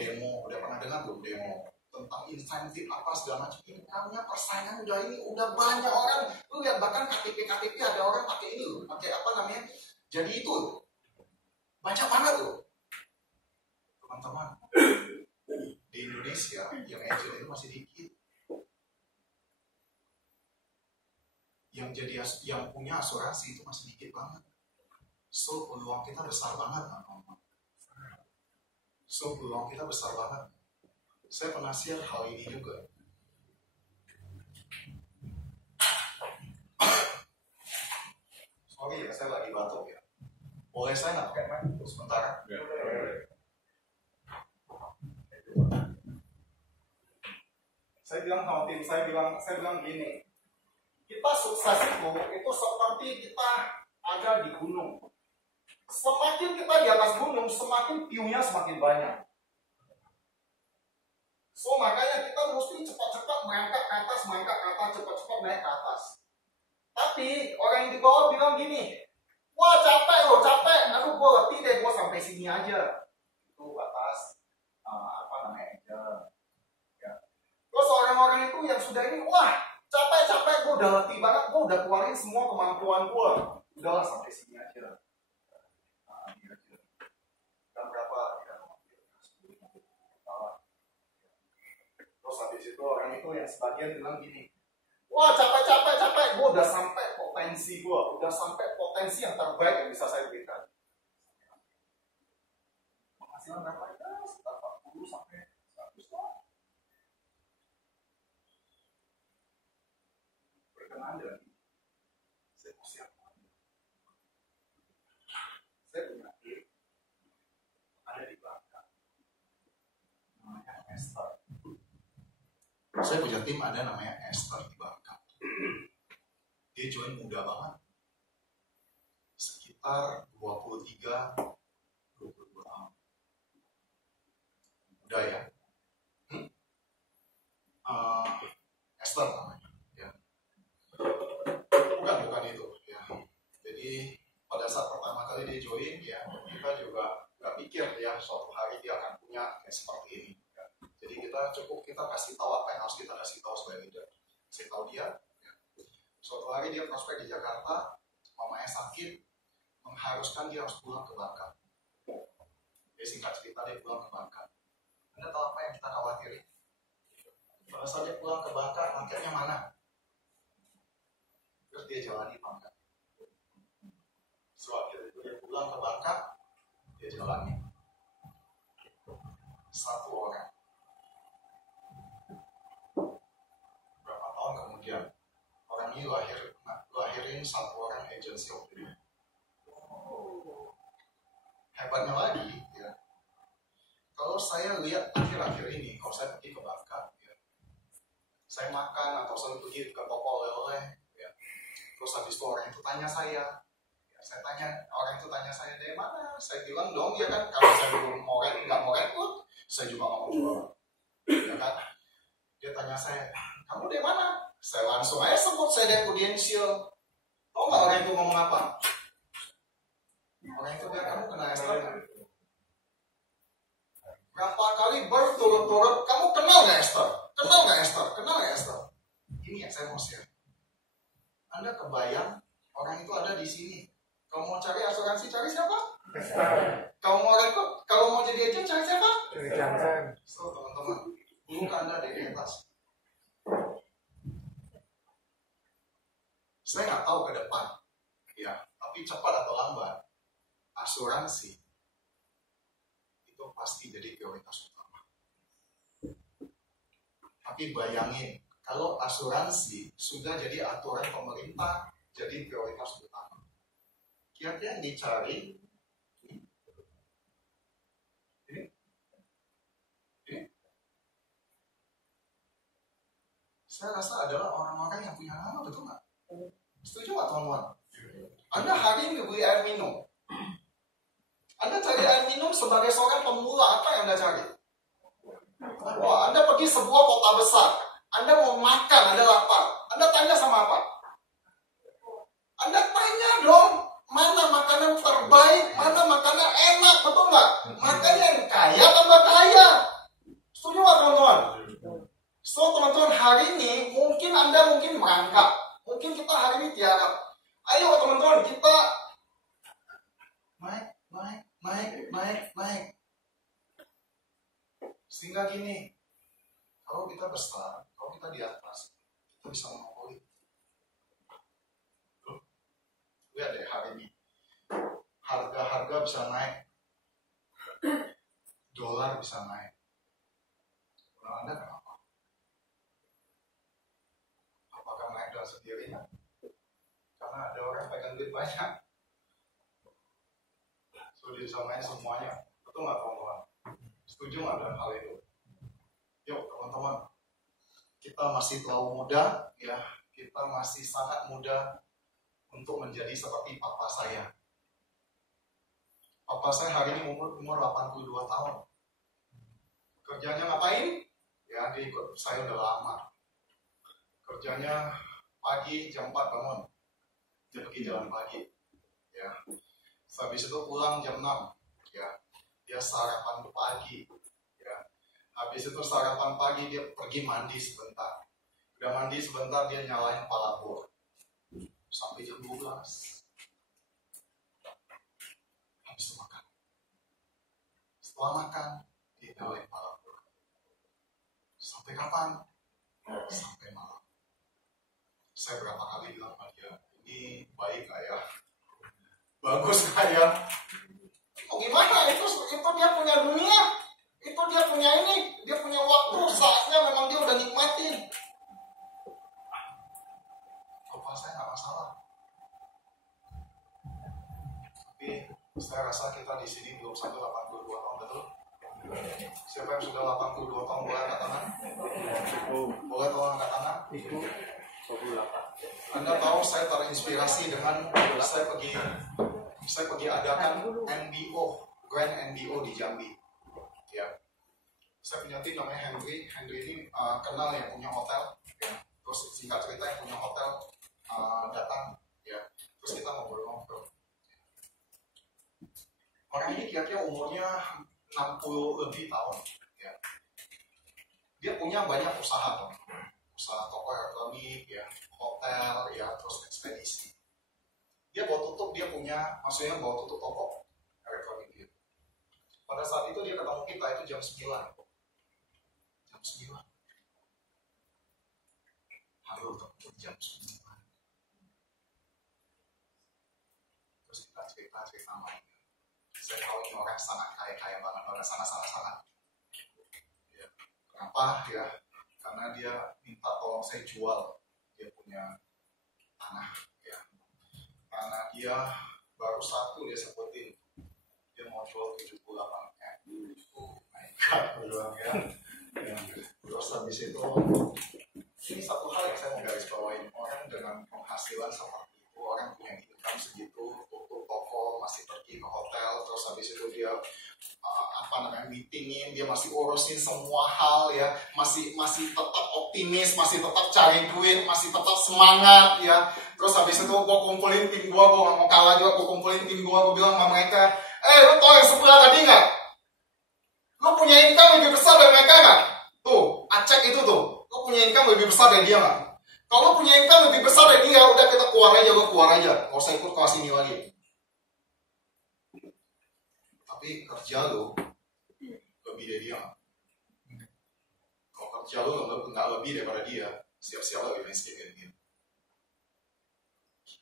udah pernah dengar belum demo? Tentang insentif apa segala macam ini, karena persaingan udah banyak orang. Lu lihat bahkan KTP ada orang pakai ini loh, pakai apa namanya? Jadi itu banyak banget loh, teman-teman. Di Indonesia yang agent itu masih dikit. Yang punya asuransi itu masih dikit banget. So peluang kita besar banget, teman-teman. Saya pernah share hal ini juga. Sorry ya, saya lagi batuk ya. Boleh saya nggak pakai mic untuk sementara? Saya bilang sama tim, saya bilang gini, kita sukses itu seperti kita ada di gunung. Semakin kita di atas gunung, semakin view-nya semakin banyak. So makanya kita mesti cepat-cepat merangkak ke atas, cepat-cepat naik ke atas. Tapi orang yang di bawah bilang gini, wah capek, aduh gue letih deh, gue sampai sini aja. Itu batas ya. Terus orang-orang itu yang sudah ini, wah capek, gue udah letih banget, gue udah keluarin semua kemampuan gue, udahlah sampai sini aja. Terus habis itu orang itu yang sebagian bilang gini, wah capek, gue udah sampai potensi yang terbaik yang bisa saya berikan. Penghasilan berapa ya? Sekitar 40 sampai 100 lah. Berkenan dengan ini, saya mau siap. Saya punya tim ada di Bangka, namanya Esther. Saya punya tim ada namanya Esther di Bangka. Dia join muda banget, sekitar 22 tahun. Muda ya. Esther namanya. Ya. Bukan itu. Ya. Jadi pada saat pertama kali dia join, ya kita juga nggak pikir ya suatu hari dia akan punya kayak seperti ini. Jadi kita kasih tahu apa yang harus kita kasih tahu sebagai leader. Kasih tahu dia. Ya. Suatu hari dia prospek di Jakarta, mamanya sakit, mengharuskan dia harus pulang ke Bangka. Jadi singkat cerita dia pulang ke Bangka. Anda tahu apa yang kita khawatirin? Pada saat dia pulang ke Bangka, rakyatnya mana? Terus dia jalani Bangka. Akhirnya itu dia pulang ke Bangka, dia jalani. Satu orang. Berapa tahun kemudian, orang ini lahirin satu orang agensi waktu itu. Hebatnya lagi, ya. Kalau saya lihat akhir-akhir ini, kalau saya pergi ke Bangka, ya, saya makan atau saya pergi ke toko oleh-oleh, ya. Terus habis itu orang itu tanya saya, orang itu tanya saya dari mana? Saya bilang dong, ya kan, kalau saya belum nggak mau rekrut, saya juga nggak mau jual, ya kan? Dia tanya saya, kamu dari mana? Saya langsung aja sebut saya dari Prudential. Tahu nggak orang itu ngomong apa? Orang itu bilang, kamu kenal Esther? Berapa kali berturut-turut, kamu kenal nggak Esther? Kenal nggak Esther? Ini yang saya mau share. Anda kebayang Kalau mau cari asuransi, cari siapa? Pesta. Kalau mau rekrut, kalau mau jadi agent, cari siapa? Dari Johnson. So, teman-teman, dulu Anda di atas. Saya nggak tahu ke depan, ya, tapi cepat atau lambat, asuransi itu pasti jadi prioritas utama. Tapi bayangin, kalau asuransi sudah jadi aturan pemerintah, jadi prioritas utama. Kira-kira yang dicari ini, saya rasa adalah orang-orang yang punya nama, betul nggak? Setuju nggak teman-teman? Anda hari ini beli air minum. Anda cari air minum sebagai seorang pemula, apa yang Anda cari? Wah, Anda pergi sebuah kota besar. Anda mau makan, Anda lapar. Anda tanya sama apa? Anda tanya dong, mana makanan terbaik, mana makanan enak, betul nggak? Makan yang kaya tambah kaya. Setuju nggak teman-teman? So teman-teman, hari ini mungkin Anda merangkak. Mungkin kita hari ini tiarap. Ayo teman-teman, kita naik. Sehingga gini, kalau kita besar, kalau kita di atas, kita bisa monopoli. Lihat deh hari ini, harga-harga bisa naik, dolar bisa naik. Nah, Anda kenapa? Apakah naik dengan sendirinya? Karena ada orang pegang duit banyak. So dia bisa main semuanya. Betul nggak teman-teman? Setuju nggak dengan hal itu? Yuk teman-teman, kita masih terlalu muda, ya, kita masih sangat muda untuk menjadi seperti papa saya. Papa saya hari ini umur 82 tahun. Kerjanya ngapain? Ya, dia ikut saya udah lama. Kerjanya pagi jam 4 bangun. Dia pergi jalan pagi. Ya. Habis itu pulang jam 6. Ya. Dia sarapan pagi. Ya. Habis itu sarapan pagi dia pergi mandi sebentar. Udah mandi sebentar dia nyalain pala bor. Sampai jam 12. Habis itu makan. Setelah makan, dia nyalain pala bor. Sampai kapan? Sampai malam. Saya berapa kali bilang sama dia, ini baik gak ya? Bagus gak ya? Oh, gimana? Itu dia punya dunia. Itu dia punya ini. Dia punya waktu. Saatnya memang dia udah nikmatin. Bapak saya gak masalah. Tapi saya rasa kita di sini belum sampai 82 tahun, betul? Siapa yang sudah 82 tahun boleh angkat tangan? Boleh tolong angkat tangan? Anda tahu saya terinspirasi dengan saya pergi adakan NBO, Grand NBO di Jambi. Ya. Saya punya tim namanya Henry. Henry ini kenal yang punya hotel. Ya. Terus singkat cerita yang punya hotel datang. Ya. Terus kita ngobrol-ngobrol. Orang ini kira-kira umurnya 60 lebih tahun. Ya. Dia punya banyak usaha. Usaha toko elektronik, ya, hotel, ya, terus ekspedisi. Dia bawa tutup, dia punya, maksudnya bawa tutup toko elektronik dia. Pada saat itu dia ketemu kita itu jam 9. Jam 9. Halo, teman, jam 9. Terus kita cerita main. Saya tahu ini orang sangat kaya banget, orang sangat. Ya. Kenapa? Ya. Karena dia minta tolong saya jual, dia punya tanah, ya. Karena dia baru satu dia sebutin, dia mau jual 78 M. Oh my God, bilang ya. Terus habis itu, ini satu hal yang saya mau garis bawain, orang dengan penghasilan seperti itu, orang punya income segitu, tutup toko, masih pergi ke hotel, terus habis itu dia meetingin, dia masih urusin semua hal, ya, masih tetap optimis, masih tetap cari duit, masih tetap semangat, ya. Terus habis itu gue kumpulin tim gue gak mau kalah juga, gue kumpulin tim gue bilang sama mereka, lu tau yang sebelah tadi nggak? Lu punya income lebih besar dari mereka nggak? Tuh, acek itu tuh, lu punya income lebih besar dari dia nggak? Kalau punya income lebih besar dari dia, udah kita keluar aja, gak usah ikut kelas ini lagi. Tapi kerja lo lebih dari dia. Kalau kerja lo nggak lebih daripada dia, siap-siap lebih miskin dari dia.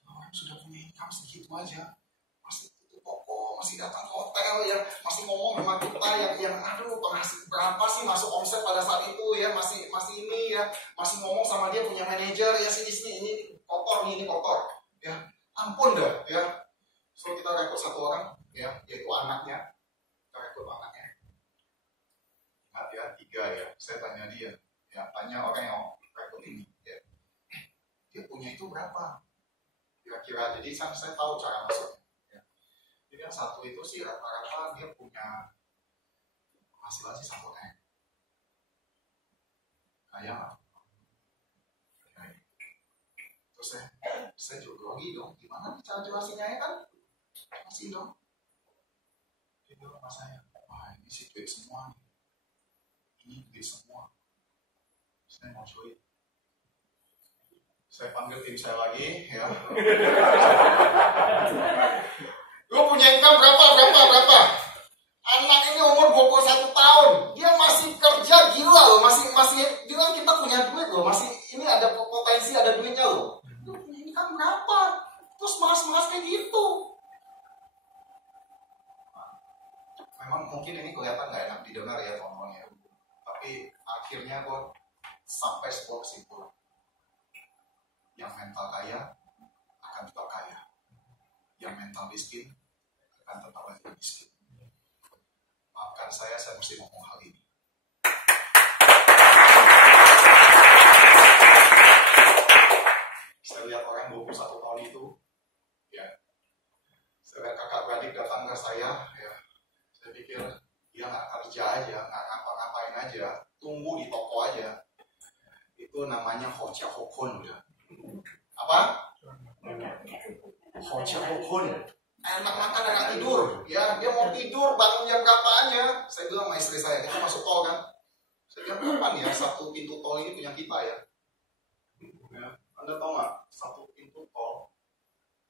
Orang sudah punya income segitu aja, masih tutup toko, masih datang hotel ya, masih ngomong sama kita yang aduh penghasil berapa sih masuk omset pada saat itu ya, masih ini ya, masih ngomong sama dia punya manajer ya, sini ini kotor nih, ini kotor ya, ampun dah ya. So kita rekrut satu orang ya, yaitu anaknya, kita rekrut anaknya. Ingat ya, 3 ya, saya tanya dia ya, tanya orang yang rekrut ini ya, dia punya itu berapa kira-kira. Jadi saya tahu cara masuknya ya. Jadi yang satu itu sih rata-rata dia punya penghasilan sih 1 M. Kayak terus saya juga lagi dong, gimana nih cara jelasinnya ya kan? Masih dong. Dia bilang sama saya, wah ini sih duit semua nih. Ini duit semua. Saya mau join. Saya panggil tim saya lagi ya. Lu punya income berapa? Anak ini umur 21 tahun. Dia masih kerja gila loh, masih bilang kita punya duit loh, masih ini ada potensi, ada duitnya loh. Lu punya income berapa? Terus malas-malas kayak gitu. Memang mungkin ini kelihatan nggak enak didengar ya ngomongnya. Tapi akhirnya kok sampai sebuah kesimpulan. Yang mental kaya akan tetap kaya, yang mental miskin akan tetap miskin. Maafkan saya mesti ngomong hal ini. Saya lihat orang 21 tahun itu, ya, saya lihat kakak beradik datang ke saya, ya, saya pikir dia nggak kerja aja, nggak ngapa-ngapain aja, tunggu di toko aja. Itu namanya hoca hokun udah. Apa? Hoca hokun. Enak makan dan nggak tidur. Ya, dia mau tidur bangun jam berapa aja. Saya bilang sama istri saya, kita masuk tol kan. Saya bilang kapan ya satu pintu tol ini punya kita ya. Ya, Anda tahu nggak? Satu pintu tol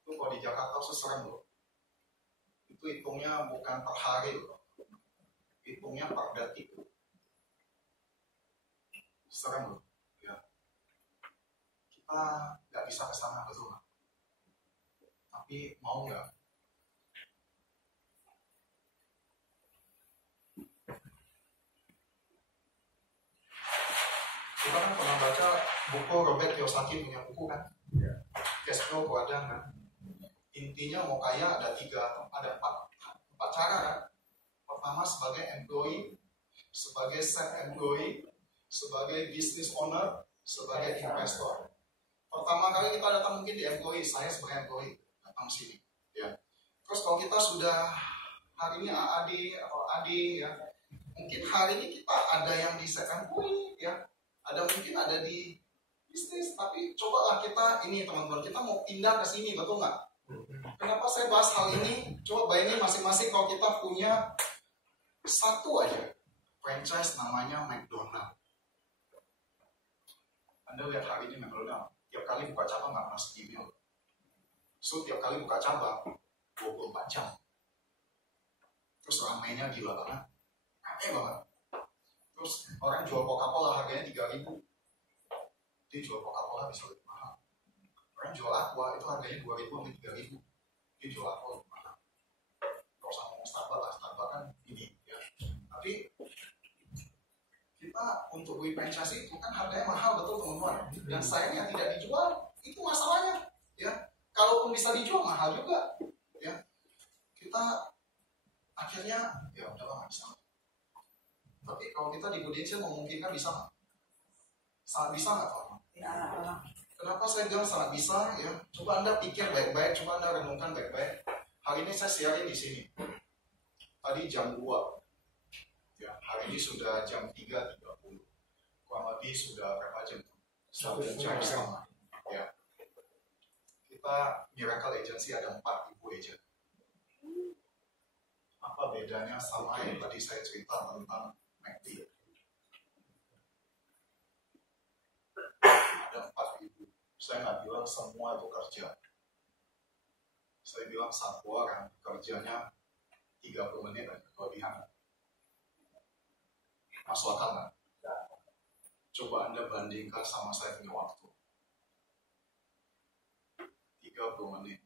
itu kalau di Jakarta serem loh. Itu hitungnya bukan per hari loh. Hitungnya per detik. Serem loh. Kita nggak bisa ke sana, betul nggak? Tapi mau nggak? Kita kan pernah baca buku Robert Kiyosaki punya buku kan? Cash flow keluarga kan? Intinya mau kaya ada 4 cara kan? Pertama sebagai employee, sebagai self-employee, sebagai business owner, sebagai investor. Pertama kali kita datang mungkin di employee, saya sebagai employee datang sini, ya. Terus kalau kita sudah hari ini AAD atau AD, ya, mungkin hari ini kita ada yang di employee, ya, ada mungkin ada di bisnis, tapi cobalah kita ini teman-teman, kita mau pindah ke sini, betul nggak? Kenapa saya bahas hal ini? Coba bayangin masing-masing kalau kita punya satu aja franchise namanya McDonald. Anda lihat hari ini McDonald. Tiap kali buka cabang nggak pernah sepi meal. So tiap kali buka cabang 24 jam. Terus ramainya gila banget. Ramai banget. Terus orang jual Coca-Cola harganya 3.000. Dia jual Coca-Cola bisa lebih mahal. Orang jual Aqua itu harganya 2.000 sampai 3.000. Dia jual Aqua lebih mahal. Kalau sama ngomong Starbucks kan ini ya. Tapi kita untuk beli franchise itu kan harganya mahal, betul teman-teman. Dan sayangnya tidak dijual, itu masalahnya. Ya, kalaupun bisa dijual mahal juga. Ya, kita akhirnya ya udahlah nggak bisa. Tapi kalau kita di Goodangel memungkinkan bisa nggak? Sangat bisa nggak Pak? Ya. Kenapa saya bilang sangat bisa? Ya, coba Anda pikir baik-baik, coba Anda renungkan baik-baik. Hari ini saya siarin di sini. Tadi jam 2. Ya, hari ini sudah jam 3.30. Kurang lebih sudah berapa jam? 1 jam setengah. Ya. Kita Miracle Agency ada 4.000 agent. Apa bedanya sama yang tadi saya cerita tentang McD? Ada 4.000. Saya nggak bilang semua itu kerja. Saya bilang satu orang kerjanya 30 menit aja, kelebihan. Masuk akal nggak? Coba Anda bandingkan sama saya punya waktu. 30 menit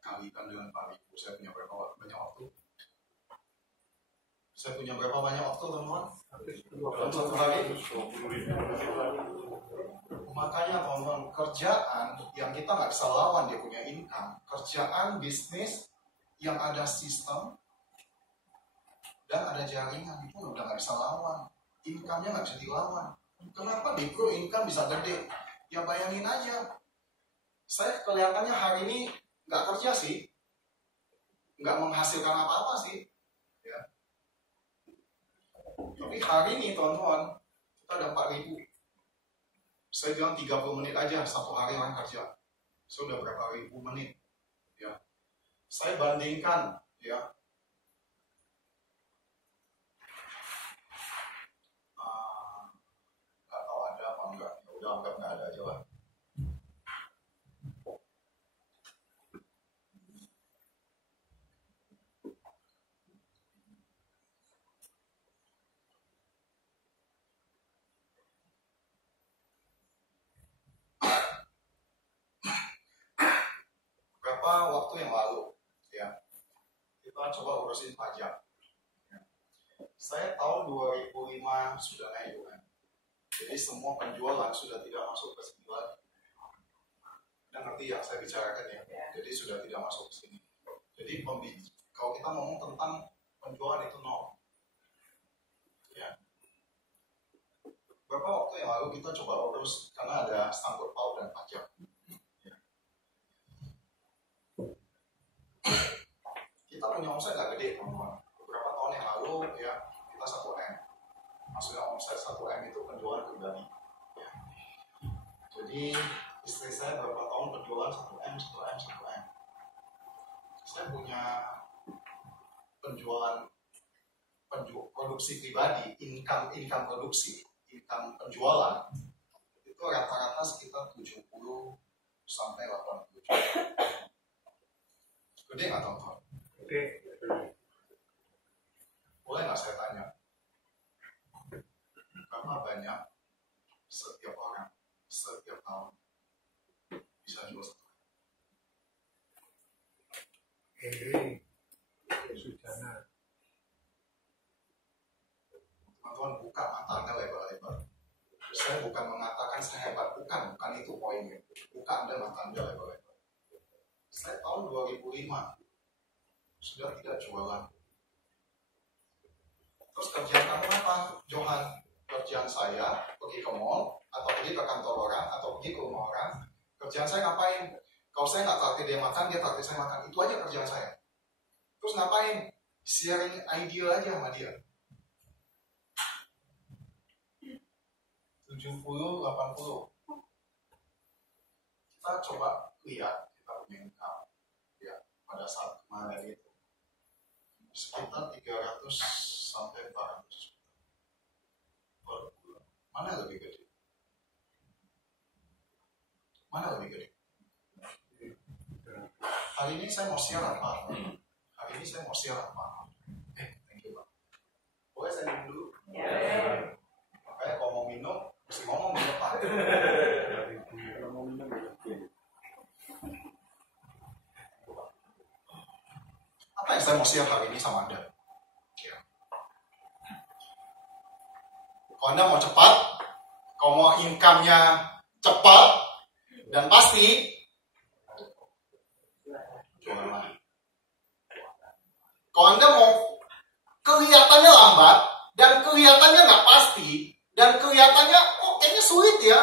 kalikan dengan 4.000, saya punya berapa banyak waktu? Saya punya berapa banyak waktu, teman-teman? Satu lagi. Makanya teman-teman, kerjaan yang kita nggak bisa lawan dia punya income, kerjaan bisnis yang ada sistem dan ada jaringan itu udah nggak bisa lawan, income-nya nggak bisa dilawan. Kenapa mikro income bisa gede? Ya bayangin aja, saya kelihatannya hari ini nggak kerja sih, nggak menghasilkan apa-apa sih, ya. Tapi hari ini teman-teman, kita ada 4.000. Saya bilang 30 menit aja satu hari orang kerja. Sudah berapa ribu menit, ya. Saya bandingkan, ya. Nggak tahu ada apa enggak. Ya udah anggap nggak ada aja lah. Berapa waktu yang lalu, ya, kita coba urusin pajak. Ya. Saya tahun 2005 sudah naik UN. Jadi semua penjualan sudah tidak masuk ke sini lagi. Anda ngerti ya saya bicarakan ya. Jadi sudah tidak masuk ke sini. Jadi kalau kita ngomong tentang penjualan itu nol. Ya. Berapa waktu yang lalu kita coba urus karena ada sangkut paut dan pajak. Ya. Kita punya omset nggak gede, teman-teman. Beberapa tahun yang lalu ya kita 1M. Maksudnya omset 1M itu penjualan pribadi. Ya. Jadi istri saya berapa tahun berjualan 1M. Saya punya penjualan produksi pribadi, income produksi, income penjualan itu rata-rata sekitar 70 sampai 80 juta. Gede nggak teman-teman? Oke. Boleh nggak saya tanya? Berapa banyak setiap orang setiap tahun bisa jual satu? Henry Sujana. Teman-teman buka mata Anda lebar-lebar. Saya bukan mengatakan saya hebat, bukan itu poinnya. Buka Anda mata Anda lebar-lebar. Saya tahun 2005 sudah tidak jualan. Terus kerjaan kamu apa, Johan? Kerjaan saya pergi ke mall, atau pergi ke kantor orang, atau pergi ke rumah orang. Kerjaan saya ngapain? Kalau saya nggak traktir dia makan, dia traktir saya makan. Itu aja kerjaan saya. Terus ngapain? Sharing idea aja sama dia. 70, 80. Kita coba lihat kita punya income. Ya, pada saat kemarin itu sekitar 300 sampai 400 juta per bulan. Mana yang lebih gede? Mana lebih gede? Hari ini saya mau share apa? Thank you, Pak. Boleh saya minum dulu? Ya. Makanya kalau mau minum, mesti ngomong di depan. Kalau mau minum, apa yang saya mau share hari ini sama Anda? Ya. Kalau Anda mau cepat, kalau mau income-nya cepat dan pasti, jualanlah. Kalau Anda mau kelihatannya lambat dan kelihatannya nggak pasti dan kelihatannya kayaknya sulit ya,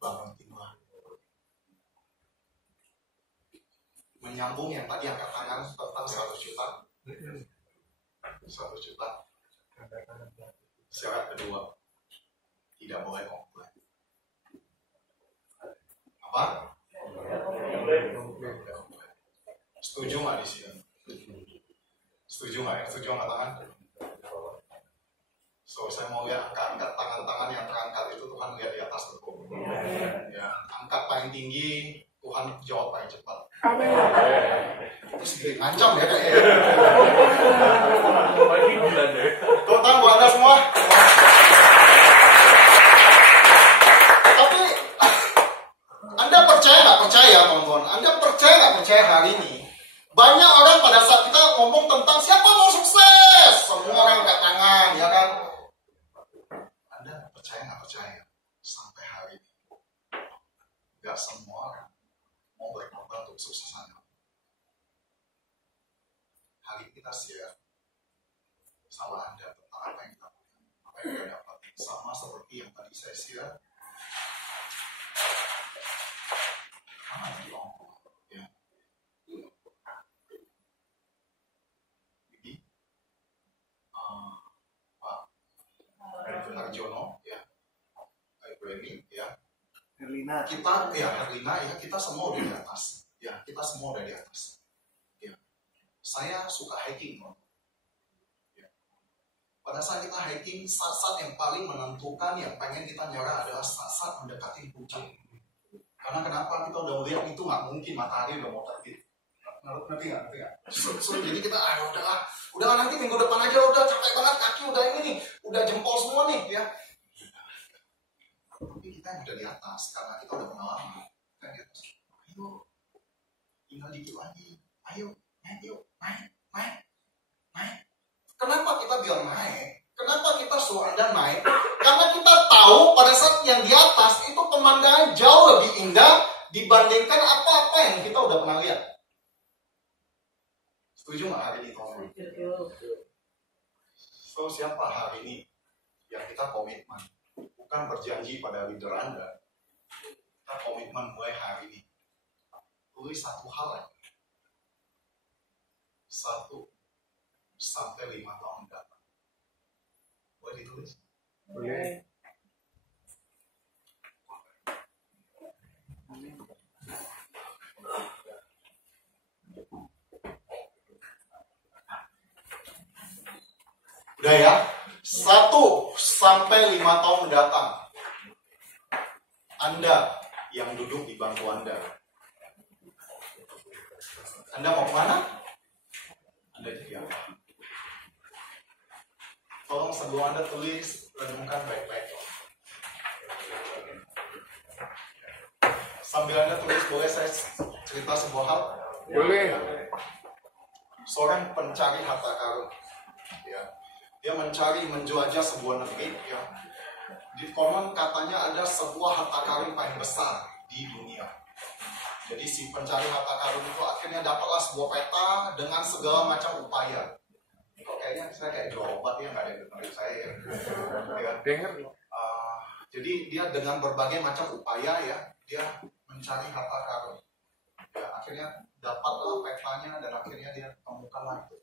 bangunlah. Menyambung yang tadi angkat tangan tentang 100 juta. 100 juta. Syarat kedua, tidak boleh komplain. Apa? Setuju nggak di sini? Setuju nggak ya? Setuju angkat tangan? So, saya mau lihat angkat tangan-tangan yang terangkat itu Tuhan lihat di atas tuh. Ya, angkat paling tinggi Tuhan jawab paling cepat. Amin. Itu sedikit ngancam ya kayaknya. Pagi bulan deh. Tepuk tangan buat Anda semua. Tapi Anda percaya nggak percaya, teman-teman? Anda percaya nggak percaya hari ini? Banyak orang pada saat kita ngomong tentang siapa mau sukses, semua orang angkat tangan, ya kan? Anda percaya nggak percaya? Sampai hari ini, nggak semua orang mau berkorban untuk kesuksesan. Hari ini kita share sama Anda tentang apa yang kita punya, apa yang kita dapat. Sama seperti yang tadi saya share. Ya. Jadi, Pak Arjono, ya, Ibrahim, ya, Herlina. kita, ya, Herlina, ya, kita semua udah di atas. Ya, kita semua udah di atas. Ya. Saya suka hiking, teman. Pada saat kita hiking, saat-saat yang paling menentukan, yang pengen kita nyerah adalah saat-saat mendekati puncak. Karena kenapa? Kita udah melihat itu nggak mungkin, matahari udah mau terbit. Ngerti nggak? So, jadi kita, udahlah nanti minggu depan aja, udah capek banget, kaki udah ini nih, udah jempol semua nih, ya. Tapi kita yang udah di atas, karena kita udah pengalaman. Kita di atas, ayo, tinggal dikit lagi, ayo, naik. Kenapa kita bilang naik? Kenapa kita suruh Anda naik? Karena kita tahu pada saat yang di atas itu pemandangan jauh lebih indah dibandingkan apa-apa yang kita udah pernah lihat. Setuju nggak hari ini, teman-teman? So, siapa hari ini yang kita komitmen? Bukan berjanji pada leader Anda. Kita komitmen mulai hari ini. Tulis satu hal aja. 1 sampai 5 tahun datang. Boleh ditulis? Boleh. Udah ya? 1 sampai 5 tahun mendatang. Anda yang duduk di bangku Anda. Anda mau kemana? Anda jadi apa? Tolong sebelum Anda tulis, renungkan baik-baik. Sambil Anda tulis, boleh saya cerita sebuah hal? Boleh. Seorang pencari harta karun, ya, dia mencari menjelajah sebuah negeri, ya. Di konon katanya ada sebuah harta karun paling besar di dunia. Jadi si pencari harta karun itu akhirnya dapatlah sebuah peta dengan segala macam upaya. Kok kayaknya saya kayak jual obat ya, nggak ada yang dengerin saya ya. Dengar. Jadi dia dengan berbagai macam upaya, ya, dia mencari harta karun. Ya, akhirnya dapatlah petanya dan akhirnya dia temukanlah itu.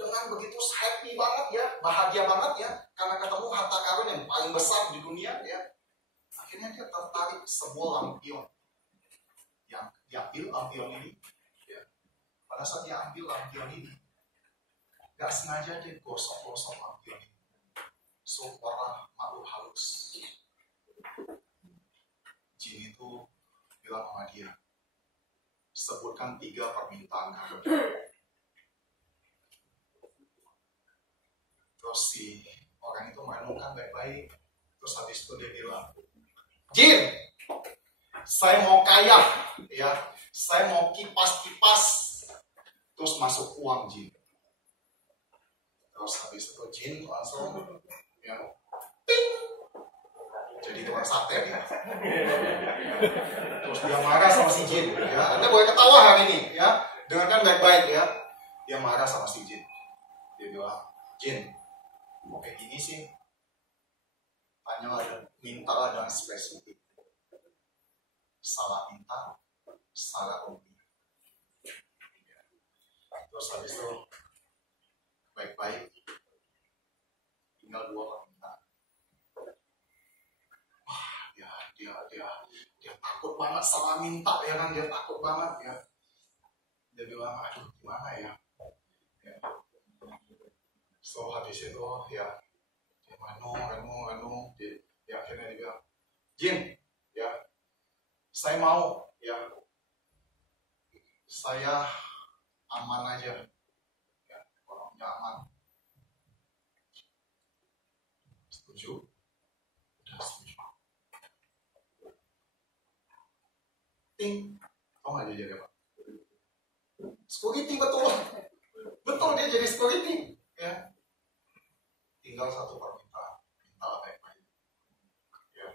Dengan begitu happy banget ya, bahagia banget ya, karena ketemu harta karun yang paling besar di dunia ya. Akhirnya dia tertarik sebuah lampion. Yang diambil lampion ini, ya. Pada saat dia ambil lampion ini, gak sengaja dia gosok-gosok lampion ini. So, warna makhluk halus. Jin itu bilang sama dia, sebutkan 3 permintaan kamu. Terus si orang itu merenungkan baik-baik. Terus habis itu dia bilang, Jin, saya mau kaya, ya, saya mau kipas-kipas. Terus masuk uang, Jin. Terus habis itu Jin langsung, ya, ting, jadi tukang sate dia. Terus dia marah sama si Jin, ya. Anda boleh ketawa hari ini, ya. Dengarkan baik-baik, ya. Dia marah sama si Jin. Dia bilang, Jin, mau kayak gini sih, tanyalah dan mintalah dengan spesifik. Salah minta, salah rugi. Terus habis itu baik-baik, tinggal 2 permintaan. Wah, dia takut banget salah minta, ya kan, dia takut banget ya. Dia bilang, aduh gimana ya. So habis itu ya dia renung, dia akhirnya dia bilang, Jin, ya, saya mau ya saya aman aja, ya, ekonominya aman. Setuju? Udah setuju. Ting, tau nggak dia jadi apa? Security, betul. Betul, dia jadi security. Ya. Tinggal satu permintaan, minta baik-baik. Ya.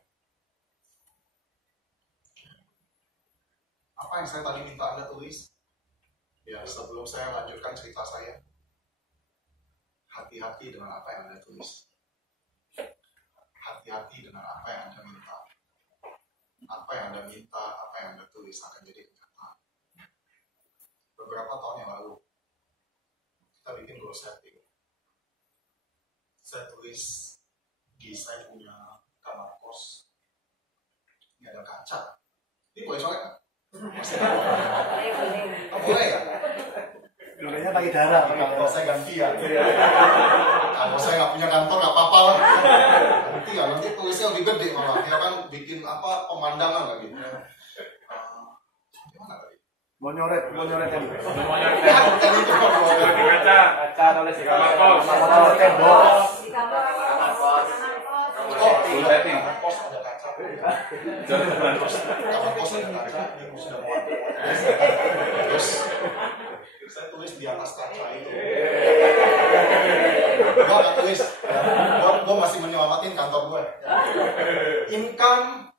Apa yang saya tadi minta Anda tulis? Ya, sebelum saya lanjutkan cerita saya, hati-hati dengan apa yang Anda tulis. Hati-hati dengan apa yang Anda minta. Apa yang Anda minta, apa yang Anda tulis akan jadi kenyataan. Beberapa tahun yang lalu, kita bikin goal setting. Saya tulis di saya punya kamar kos. Ini ada kaca. Ini boleh soalnya? Boleh ya? Bolehnya pakai darah. Kalau saya ganti ya. Kalau saya nggak punya kantor nggak apa-apa lah. Nanti ya, nanti tulisnya lebih gede malah. Ya kan bikin apa pemandangan lagi. Gimana tadi? Mau nyoret tadi. Tadi itu Kaca nulis di kamar kos. Tembok. oh, setting. kamar kos ada kaca. Jangan kos. Kamar kos ada kaca. Ini sudah muat. Terus saya tulis di atas kaca itu. Gua nggak tulis. Gua masih menyelamatin kantor gue. Income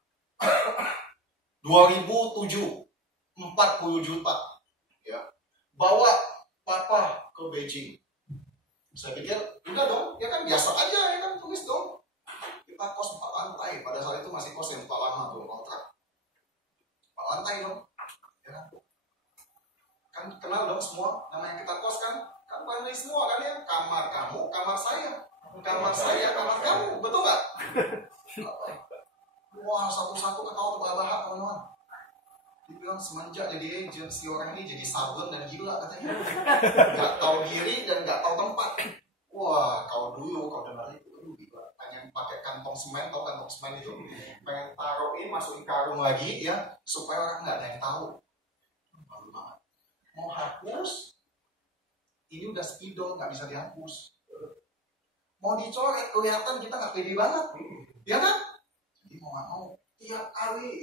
2007 40 juta. Ya. Bawa papa ke Beijing. Saya pikir, udah dong, ya kan biasa aja, ya kan tulis dong. Kita kos 4 lantai, pada saat itu masih kos yang 4 lama belum kontrak. 4 lantai dong. Ya. Kan kenal dong semua, nama yang kita kos kan family semua kan ya, kamar kamu, kamar saya, kamar kamu, betul nggak? Wah, satu-satu ketawa terbahak-bahak teman-teman. Dibilang semenjak jadi agent, si orang ini jadi sabun dan gila katanya. Nggak tahu diri dan nggak tahu tempat. Wah, kau dengar itu, gila. Pengen pakai kantong semen, tau kantong semen itu, pengen taruhin, masukin karung lagi ya, supaya orang nggak ada yang tahu. Malu banget. Mau hapus, ini udah spidol, nggak bisa dihapus. Mau dicoret, kelihatan kita nggak pede banget, ya kan? Jadi mau nggak mau, tiap kali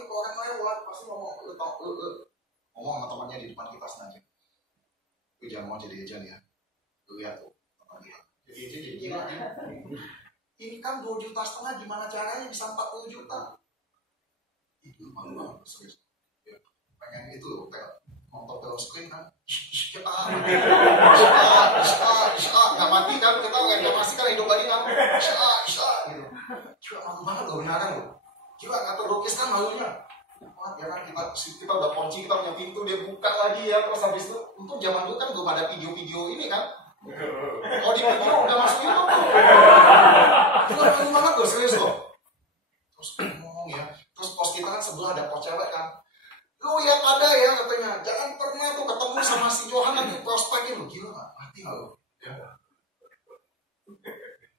kalau orang lewat pasti ngomong sama temannya di depan kita sengaja. Lu jangan mau jadi agent ya, lu lihat tuh teman kita. Jadi agent jadi gila ya. Ini kan 2,5 juta, gimana caranya bisa 40 juta? Itu malu banget, serius. Ya, pengen itu loh, kayak nonton film screen kan, nggak mati kan, kita nggak pasti kan hidup lagi kan, gitu. Gila malu banget loh, beneran loh. Gila nggak terlukis kan malunya. Wah, ya kan kita udah kunci, kita punya pintu, dia buka lagi ya, terus habis itu, untung zaman dulu kan belum ada video-video ini kan. Kalau di video udah masuk YouTube tuh. Gila malu banget loh, serius loh. Terus ngomong ya, terus pos kita kan sebelah ada pos cewek kan. Lu yang ada ya katanya, jangan pernah tuh ketemu sama si Johan nanti prospekin lu, gila nggak? Mati nggak lu? Ya.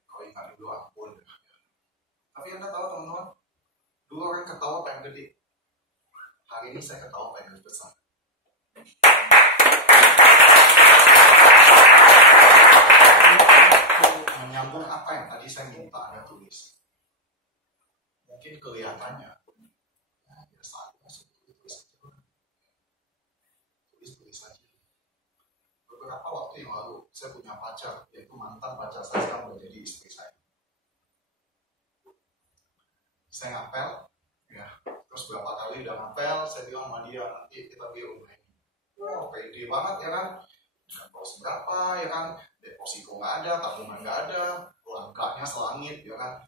Kalau ingat dulu ampun. Tapi Anda tahu teman-teman, dulu orang ketawa pengen gede. Hari ini saya ketawa pengen besar. Menyambung apa yang tadi saya minta Anda tulis. Mungkin kelihatannya, ya biasa aja. Tulis saja. Beberapa waktu yang lalu saya punya pacar, yaitu mantan pacar saya sekarang udah jadi istri saya. Saya ngapel, ya. Terus berapa kali udah ngapel, saya bilang sama dia nanti kita beli rumah ini. Wah, pede banget ya kan? Nggak tahu seberapa ya kan? Deposito nggak ada, tabungan nggak ada, langkahnya selangit ya kan?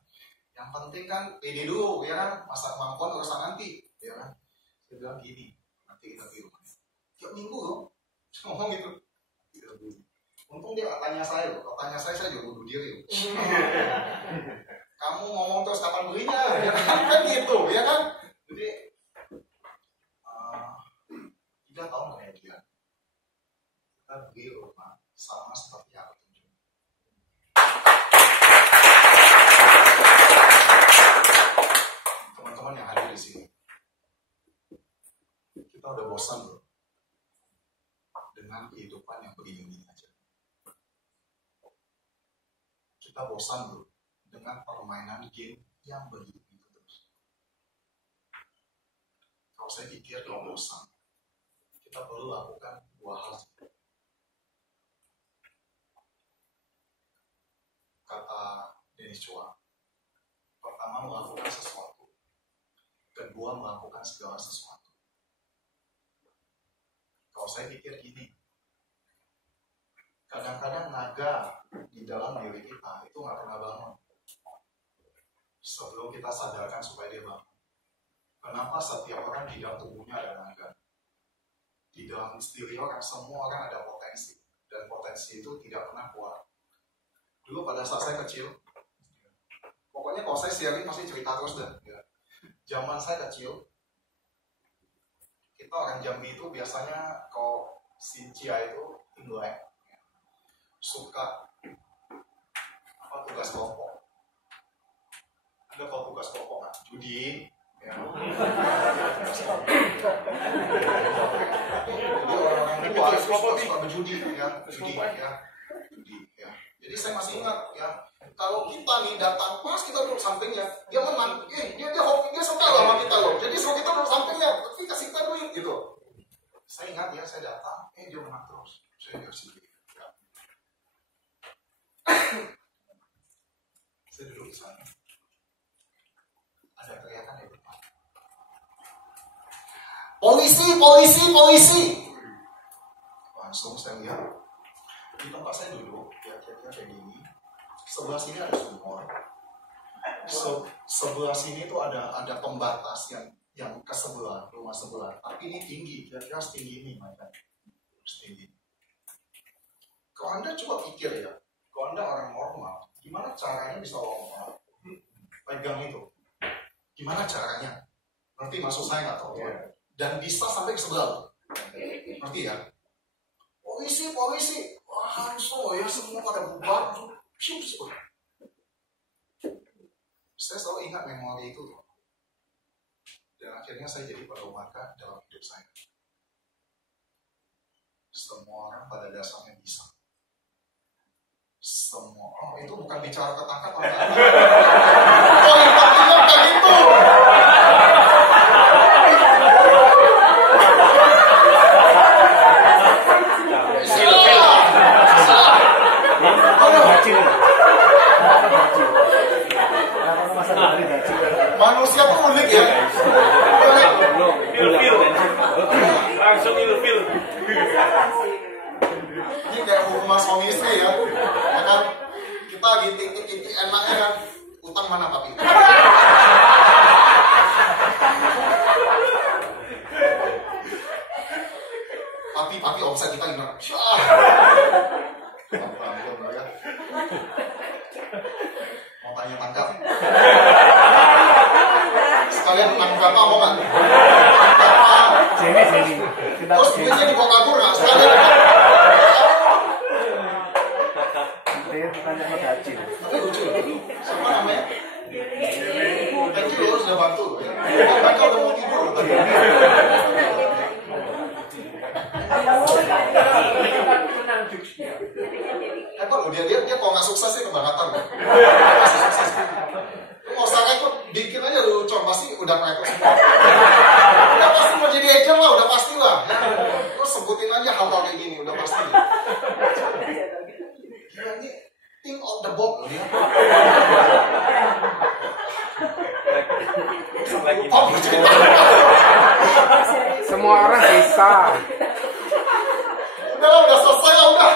Yang penting kan pede dulu ya kan? Masa kemampuan urusan nanti ya kan? Saya bilang gini, nanti kita beli rumah ini. Tiap minggu loh, ngomong gitu. Untung dia tanya saya loh, tanya saya juga bunuh diri loh. Kamu ngomong terus kapan belinya, ya kan gitu, ya kan? Jadi 3 tahun kemudian kita beli rumah sama seperti yang aku tunjuk. Teman-teman yang hadir di sini, Kita udah bosan bro dengan kehidupan yang begini aja. Kita bosan bro dengan permainan game yang begitu terus. Kalau saya pikir kalau bosan, kita perlu lakukan dua hal. Kata Dennis Chua, pertama melakukan sesuatu, kedua melakukan segala sesuatu. Kalau saya pikir gini, kadang-kadang naga di dalam diri kita itu nggak pernah bangun sebelum kita sadarkan supaya dia bangun. Kenapa setiap orang di dalam tubuhnya ada naga? Di dalam diri orang, semua orang ada potensi, dan potensi itu tidak pernah keluar. Dulu pada saat saya kecil, pokoknya kalau saya sharing pasti cerita terus deh. Ya. Zaman saya kecil, kita orang Jambi itu biasanya kalau Sincia itu Imlek, suka tugas kelompok. Ada kalau tugas kelompok nggak? Judi, ya. Jadi orang-orang tua suka berjudi, ya, judi, ya. Jadi saya masih ingat, ya, kalau kita nih datang pas kita duduk sampingnya, dia menang, dia suka sama kita loh. Jadi kalau kita duduk sampingnya, tapi kasih kita duit gitu. Saya ingat ya, saya datang, dia menang terus. Saya kasih duit. Ya. Saya duduk di sana. Ada teriakan di depan. Polisi, polisi, polisi! Langsung saya lihat di tempat saya duduk, kira-kira kayak gini. Sebelah sini ada sumur. Sebelah sini tuh ada pembatas yang ke sebelah, rumah sebelah. Tapi ini tinggi, kira-kira setinggi ini, macam setinggi. Kalau Anda coba pikir ya, kalau Anda orang normal, gimana caranya bisa normal? Pegang itu. Gimana caranya? Ngerti maksud saya nggak tahu? Dan bisa sampai ke sebelah. Ngerti ya? Polisi, polisi. Wah, langsung ya semua pada bubar. Saya selalu ingat memori itu. Dan akhirnya saya jadi perumahan dalam hidup saya. Semua orang pada dasarnya bisa. Semua. Itu bukan bicara ketangkap. Oh, yang pentingnya kayak gitu. Manusia tuh unik ya. Langsung ilfil. Ini kayak hubungan suami istri ya. Ya kan? Kita lagi titik-titik enaknya kan. Utang mana papi? Papi omset kita gimana? Syah. Ya. Mau tanya tangkap? Sekalian menang berapa mau nggak? Sini. Terus duitnya dibawa kabur nggak? Sekalian. Dia tanya sama gaji. Tapi lucu. Siapa namanya? Thank you loh sudah bantu. Mereka udah mau tidur. Kok dia kalau nggak sukses sih kebangetan. Masih sukses. Mau sangat ikut bikin aja lu pasti udah rekrut semua. Udah pasti mau jadi agent lah, udah pasti lah. Terus sebutin aja hal-hal kayak gini, udah pasti. Gila ini think of the box loh dia. Semua orang bisa. Udah selesai lah, udah.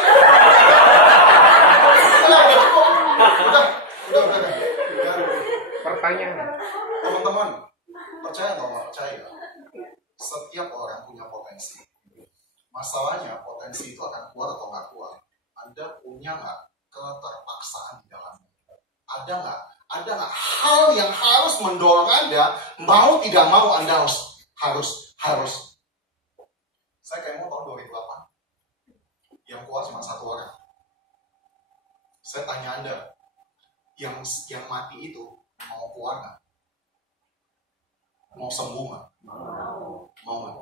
Udah cukup. Udah. Pertanyaan. Teman-teman, percaya atau nggak percaya? Setiap orang punya potensi. Masalahnya potensi itu akan keluar atau nggak keluar. Anda punya nggak keterpaksaan di dalamnya? Ada nggak hal yang harus mendorong Anda mau tidak mau Anda harus. Saya kayak mau tahun 2008 yang keluar cuma satu orang. Saya tanya Anda, yang mati itu mau keluar nggak? Mau sembuh nggak? Mau nggak?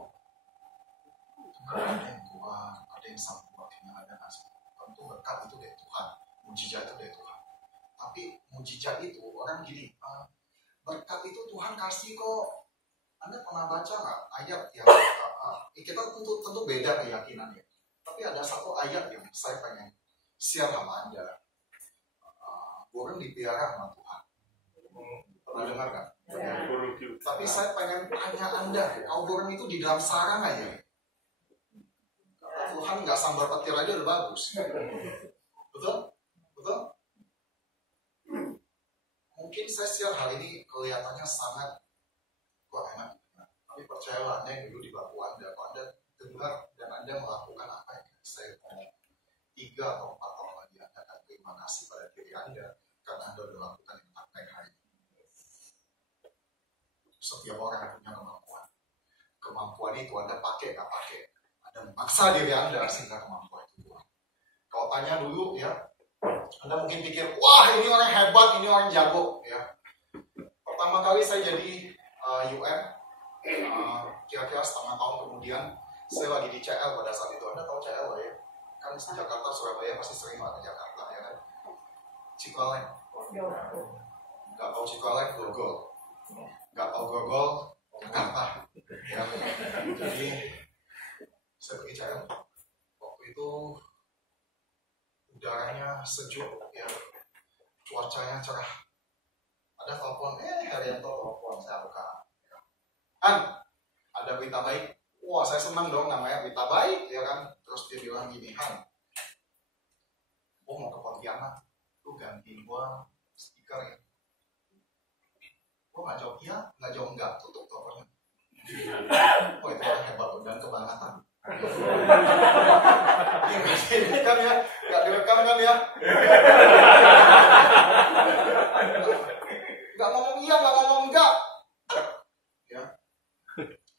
mungkin sama keluarganya ada nggak sih? Tentu berkat itu dari Tuhan, mujizat itu dari Tuhan. Tapi mujizat itu orang gini, berkat itu Tuhan kasih kok. Anda pernah baca nggak ayat yang kita tentu beda keyakinannya. Tapi ada satu ayat yang saya pengen share sama Anda. Burung dipelihara sama Tuhan. Pernah dengar kan? Tapi saya pengen tanya Anda, kalau burung itu di dalam sarang aja, Tuhan nggak sambar petir aja udah bagus. Betul? Betul? Mungkin saya share hal ini kelihatannya sangat enak. Tapi percayalah Anda yang dulu di bangku Anda, kalau Anda dengar dan Anda melakukan apa yang saya ngomong 3 atau 4 tahun lagi, Anda akan terima kasih pada diri Anda karena Anda sudah melakukan yang terbaik hari ini. Setiap orang punya kemampuan. Kemampuan itu Anda pakai nggak pakai. Anda memaksa diri Anda sehingga kemampuan itu keluar. Kalau tanya dulu ya, Anda mungkin pikir, wah ini orang hebat, ini orang jago ya. Pertama kali saya jadi UN, kira-kira setengah tahun kemudian saya lagi di CL pada saat itu. Anda tahu CL ya? Kan Jakarta, Surabaya pasti sering lah ke Jakarta ya kan? Cikaleng. Gak tahu Cikaleng, Grogol. Gak tahu Grogol, Jakarta. Ya. Jadi saya pergi CL. Waktu itu udaranya sejuk, ya, cuacanya cerah. Ada telepon, Haryanto telepon, saya buka. Ada berita baik. Wah, saya senang dong, namanya berita baik, ya kan. Terus dia bilang gini, gua mau ke Pontianak, lu gantiin gua stiker ya. Gua nggak jawab iya, nggak jawab enggak, tutup teleponnya. Oh itu orang hebat dan kebangetan. Direkam ya, nggak direkam kan ya? Nggak ngomong iya, nggak ngomong enggak. Ya,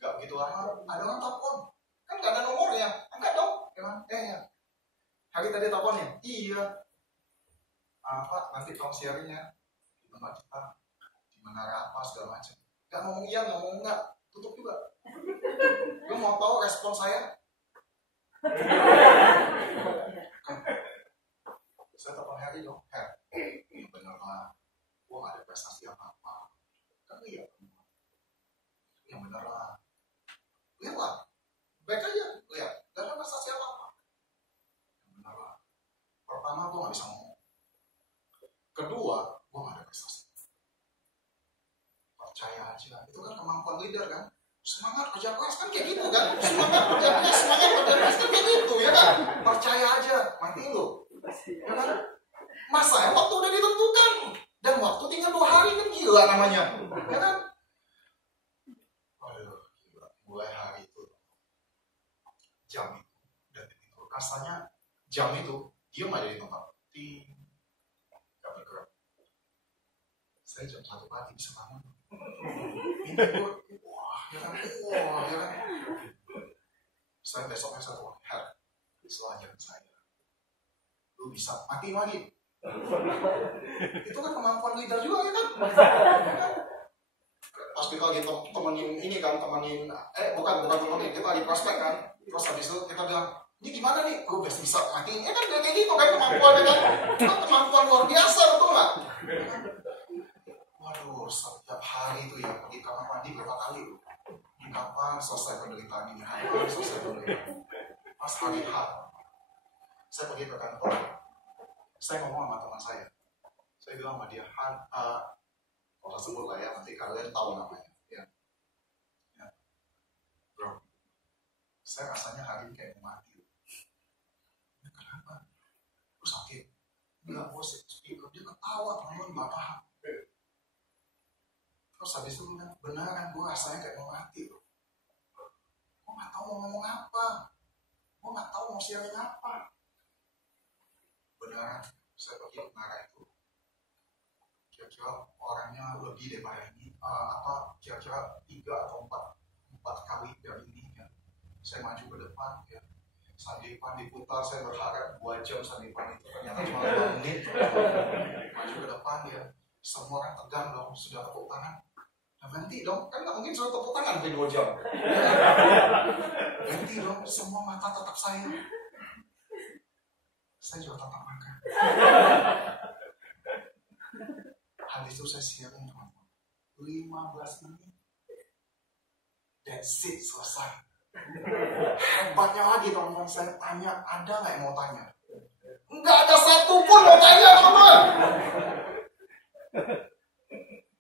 nggak begitu lama. Ada orang telepon, kan nggak ada nomornya, enggak dong. Ya. Hari tadi teleponnya, iya. Pak, nanti tolong sharingnya di tempat kita, di menara apa segala macam. Nggak ngomong iya, nggak ngomong enggak, tutup juga. Lu mau tahu respon saya? Saya telepon Harry dong, bener lah, gua nggak ada prestasi apa-apa. Kan iya, yang bener lah. Lihat lah, baik aja, lihat, gak ada prestasi apa-apa. Yang bener lah. Pertama, gua nggak bisa ngomong. Kedua, gua nggak ada prestasi. Percaya aja, itu kan kemampuan leader kan. Semangat kerja keras kan kayak gitu kan. Semangat kerja keras kan kayak gitu ya kan. Percaya aja, mati lu. Ya kan? Masa waktu udah ditentukan dan waktu tinggal 2 hari kan gila namanya. Ya kan? Aduh, gila. Mulai hari itu jam itu dan itu rasanya jam itu diam aja di tempat. Gak bergerak. Saya jam 1 pagi bisa bangun. Ini gue ya kan? Saya besoknya satu selanjutnya saya, lu bisa mati lagi. Itu kan kemampuan leader juga ya kan? Pas kita lagi temenin ini kan, bukan temenin, kita lagi prospek kan. Terus habis itu kita bilang, ini gimana nih? Gue bisa mati. Ya kan kayak gitu kan kemampuan kan? Kemampuan luar biasa, betul nggak? Waduh, setiap hari itu ya pergi kamar mandi berapa kali? Kapan selesai penderitaan ini? Kapan selesai penderitaan? Pas hari H, saya pergi ke kantor. Saya ngomong sama teman saya. Saya bilang sama dia, kalau sebut lah ya, nanti kalian tahu namanya. Ya. Bro, saya rasanya hari ini kayak mau mati. Ya, kenapa? Lu sakit? Enggak, bos. Dia ketawa, teman-teman nggak paham. Terus habis itu beneran gue rasanya kayak mau mati loh. Gue gak tahu mau ngomong apa. Gue gak tahu mau sharing apa. Beneran, saya pergi ke menara itu. Kira-kira orangnya lebih daripada ini. Kira-kira 3 atau 4 kali dari ini ya. Saya maju ke depan ya. Sandipan diputar, saya berharap 2 jam sandipan itu. Ternyata cuma 5 menit. Maju ke depan ya. Semua orang tegang dong, sudah tepuk tangan. Nah, ganti dong, kan nggak mungkin sudah tepuk tangan sampai 2 jam. Ganti dong, semua mata tetap saya. saya juga tetap makan. Habis itu saya siapin teman-teman 15 menit. That's it, selesai. Hebatnya lagi teman-teman, saya tanya, ada nggak yang mau tanya? Nggak ada satupun mau tanya teman-teman.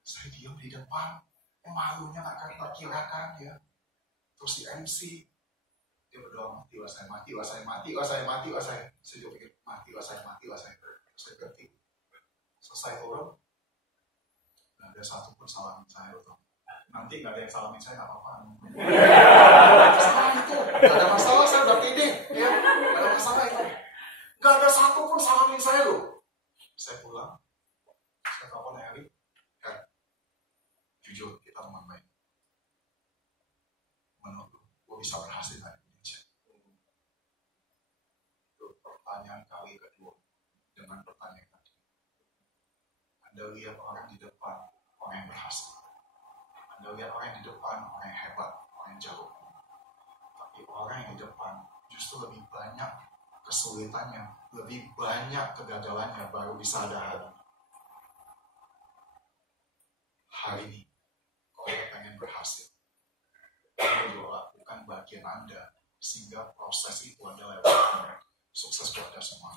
Saya diam di depan, malunya nggak akan terkirakan ya. Terus si MC dia berdoa, mati wah saya, mati wah saya, mati wah saya, mati wah saya. Saya juga pikir mati wah saya, mati wah saya. Saya berhenti. Selesai turun, nggak ada satupun salamin saya tuh. Nanti nggak ada yang salamin saya, nggak apa-apa. Masalah itu, nggak ada masalah, saya udah pede, ya, nggak ada masalah itu. Nggak ada satupun salamin saya loh. Saya pulang, saya telepon Heri, kan, jujur kita teman baik. Menurut gue bisa berhasil dari Indonesia. Itu pertanyaan kali kedua dengan pertanyaan tadi. Anda lihat orang di depan, orang yang berhasil. Anda lihat orang yang di depan, orang yang hebat, orang yang jago. Tapi orang yang di depan justru lebih banyak kesulitannya, lebih banyak kegagalannya baru bisa ada hari. Hari ini, kalau Anda pengen berhasil, Anda juga lakukan bagian Anda sehingga proses itu Anda lewati. Sukses buat Anda semua.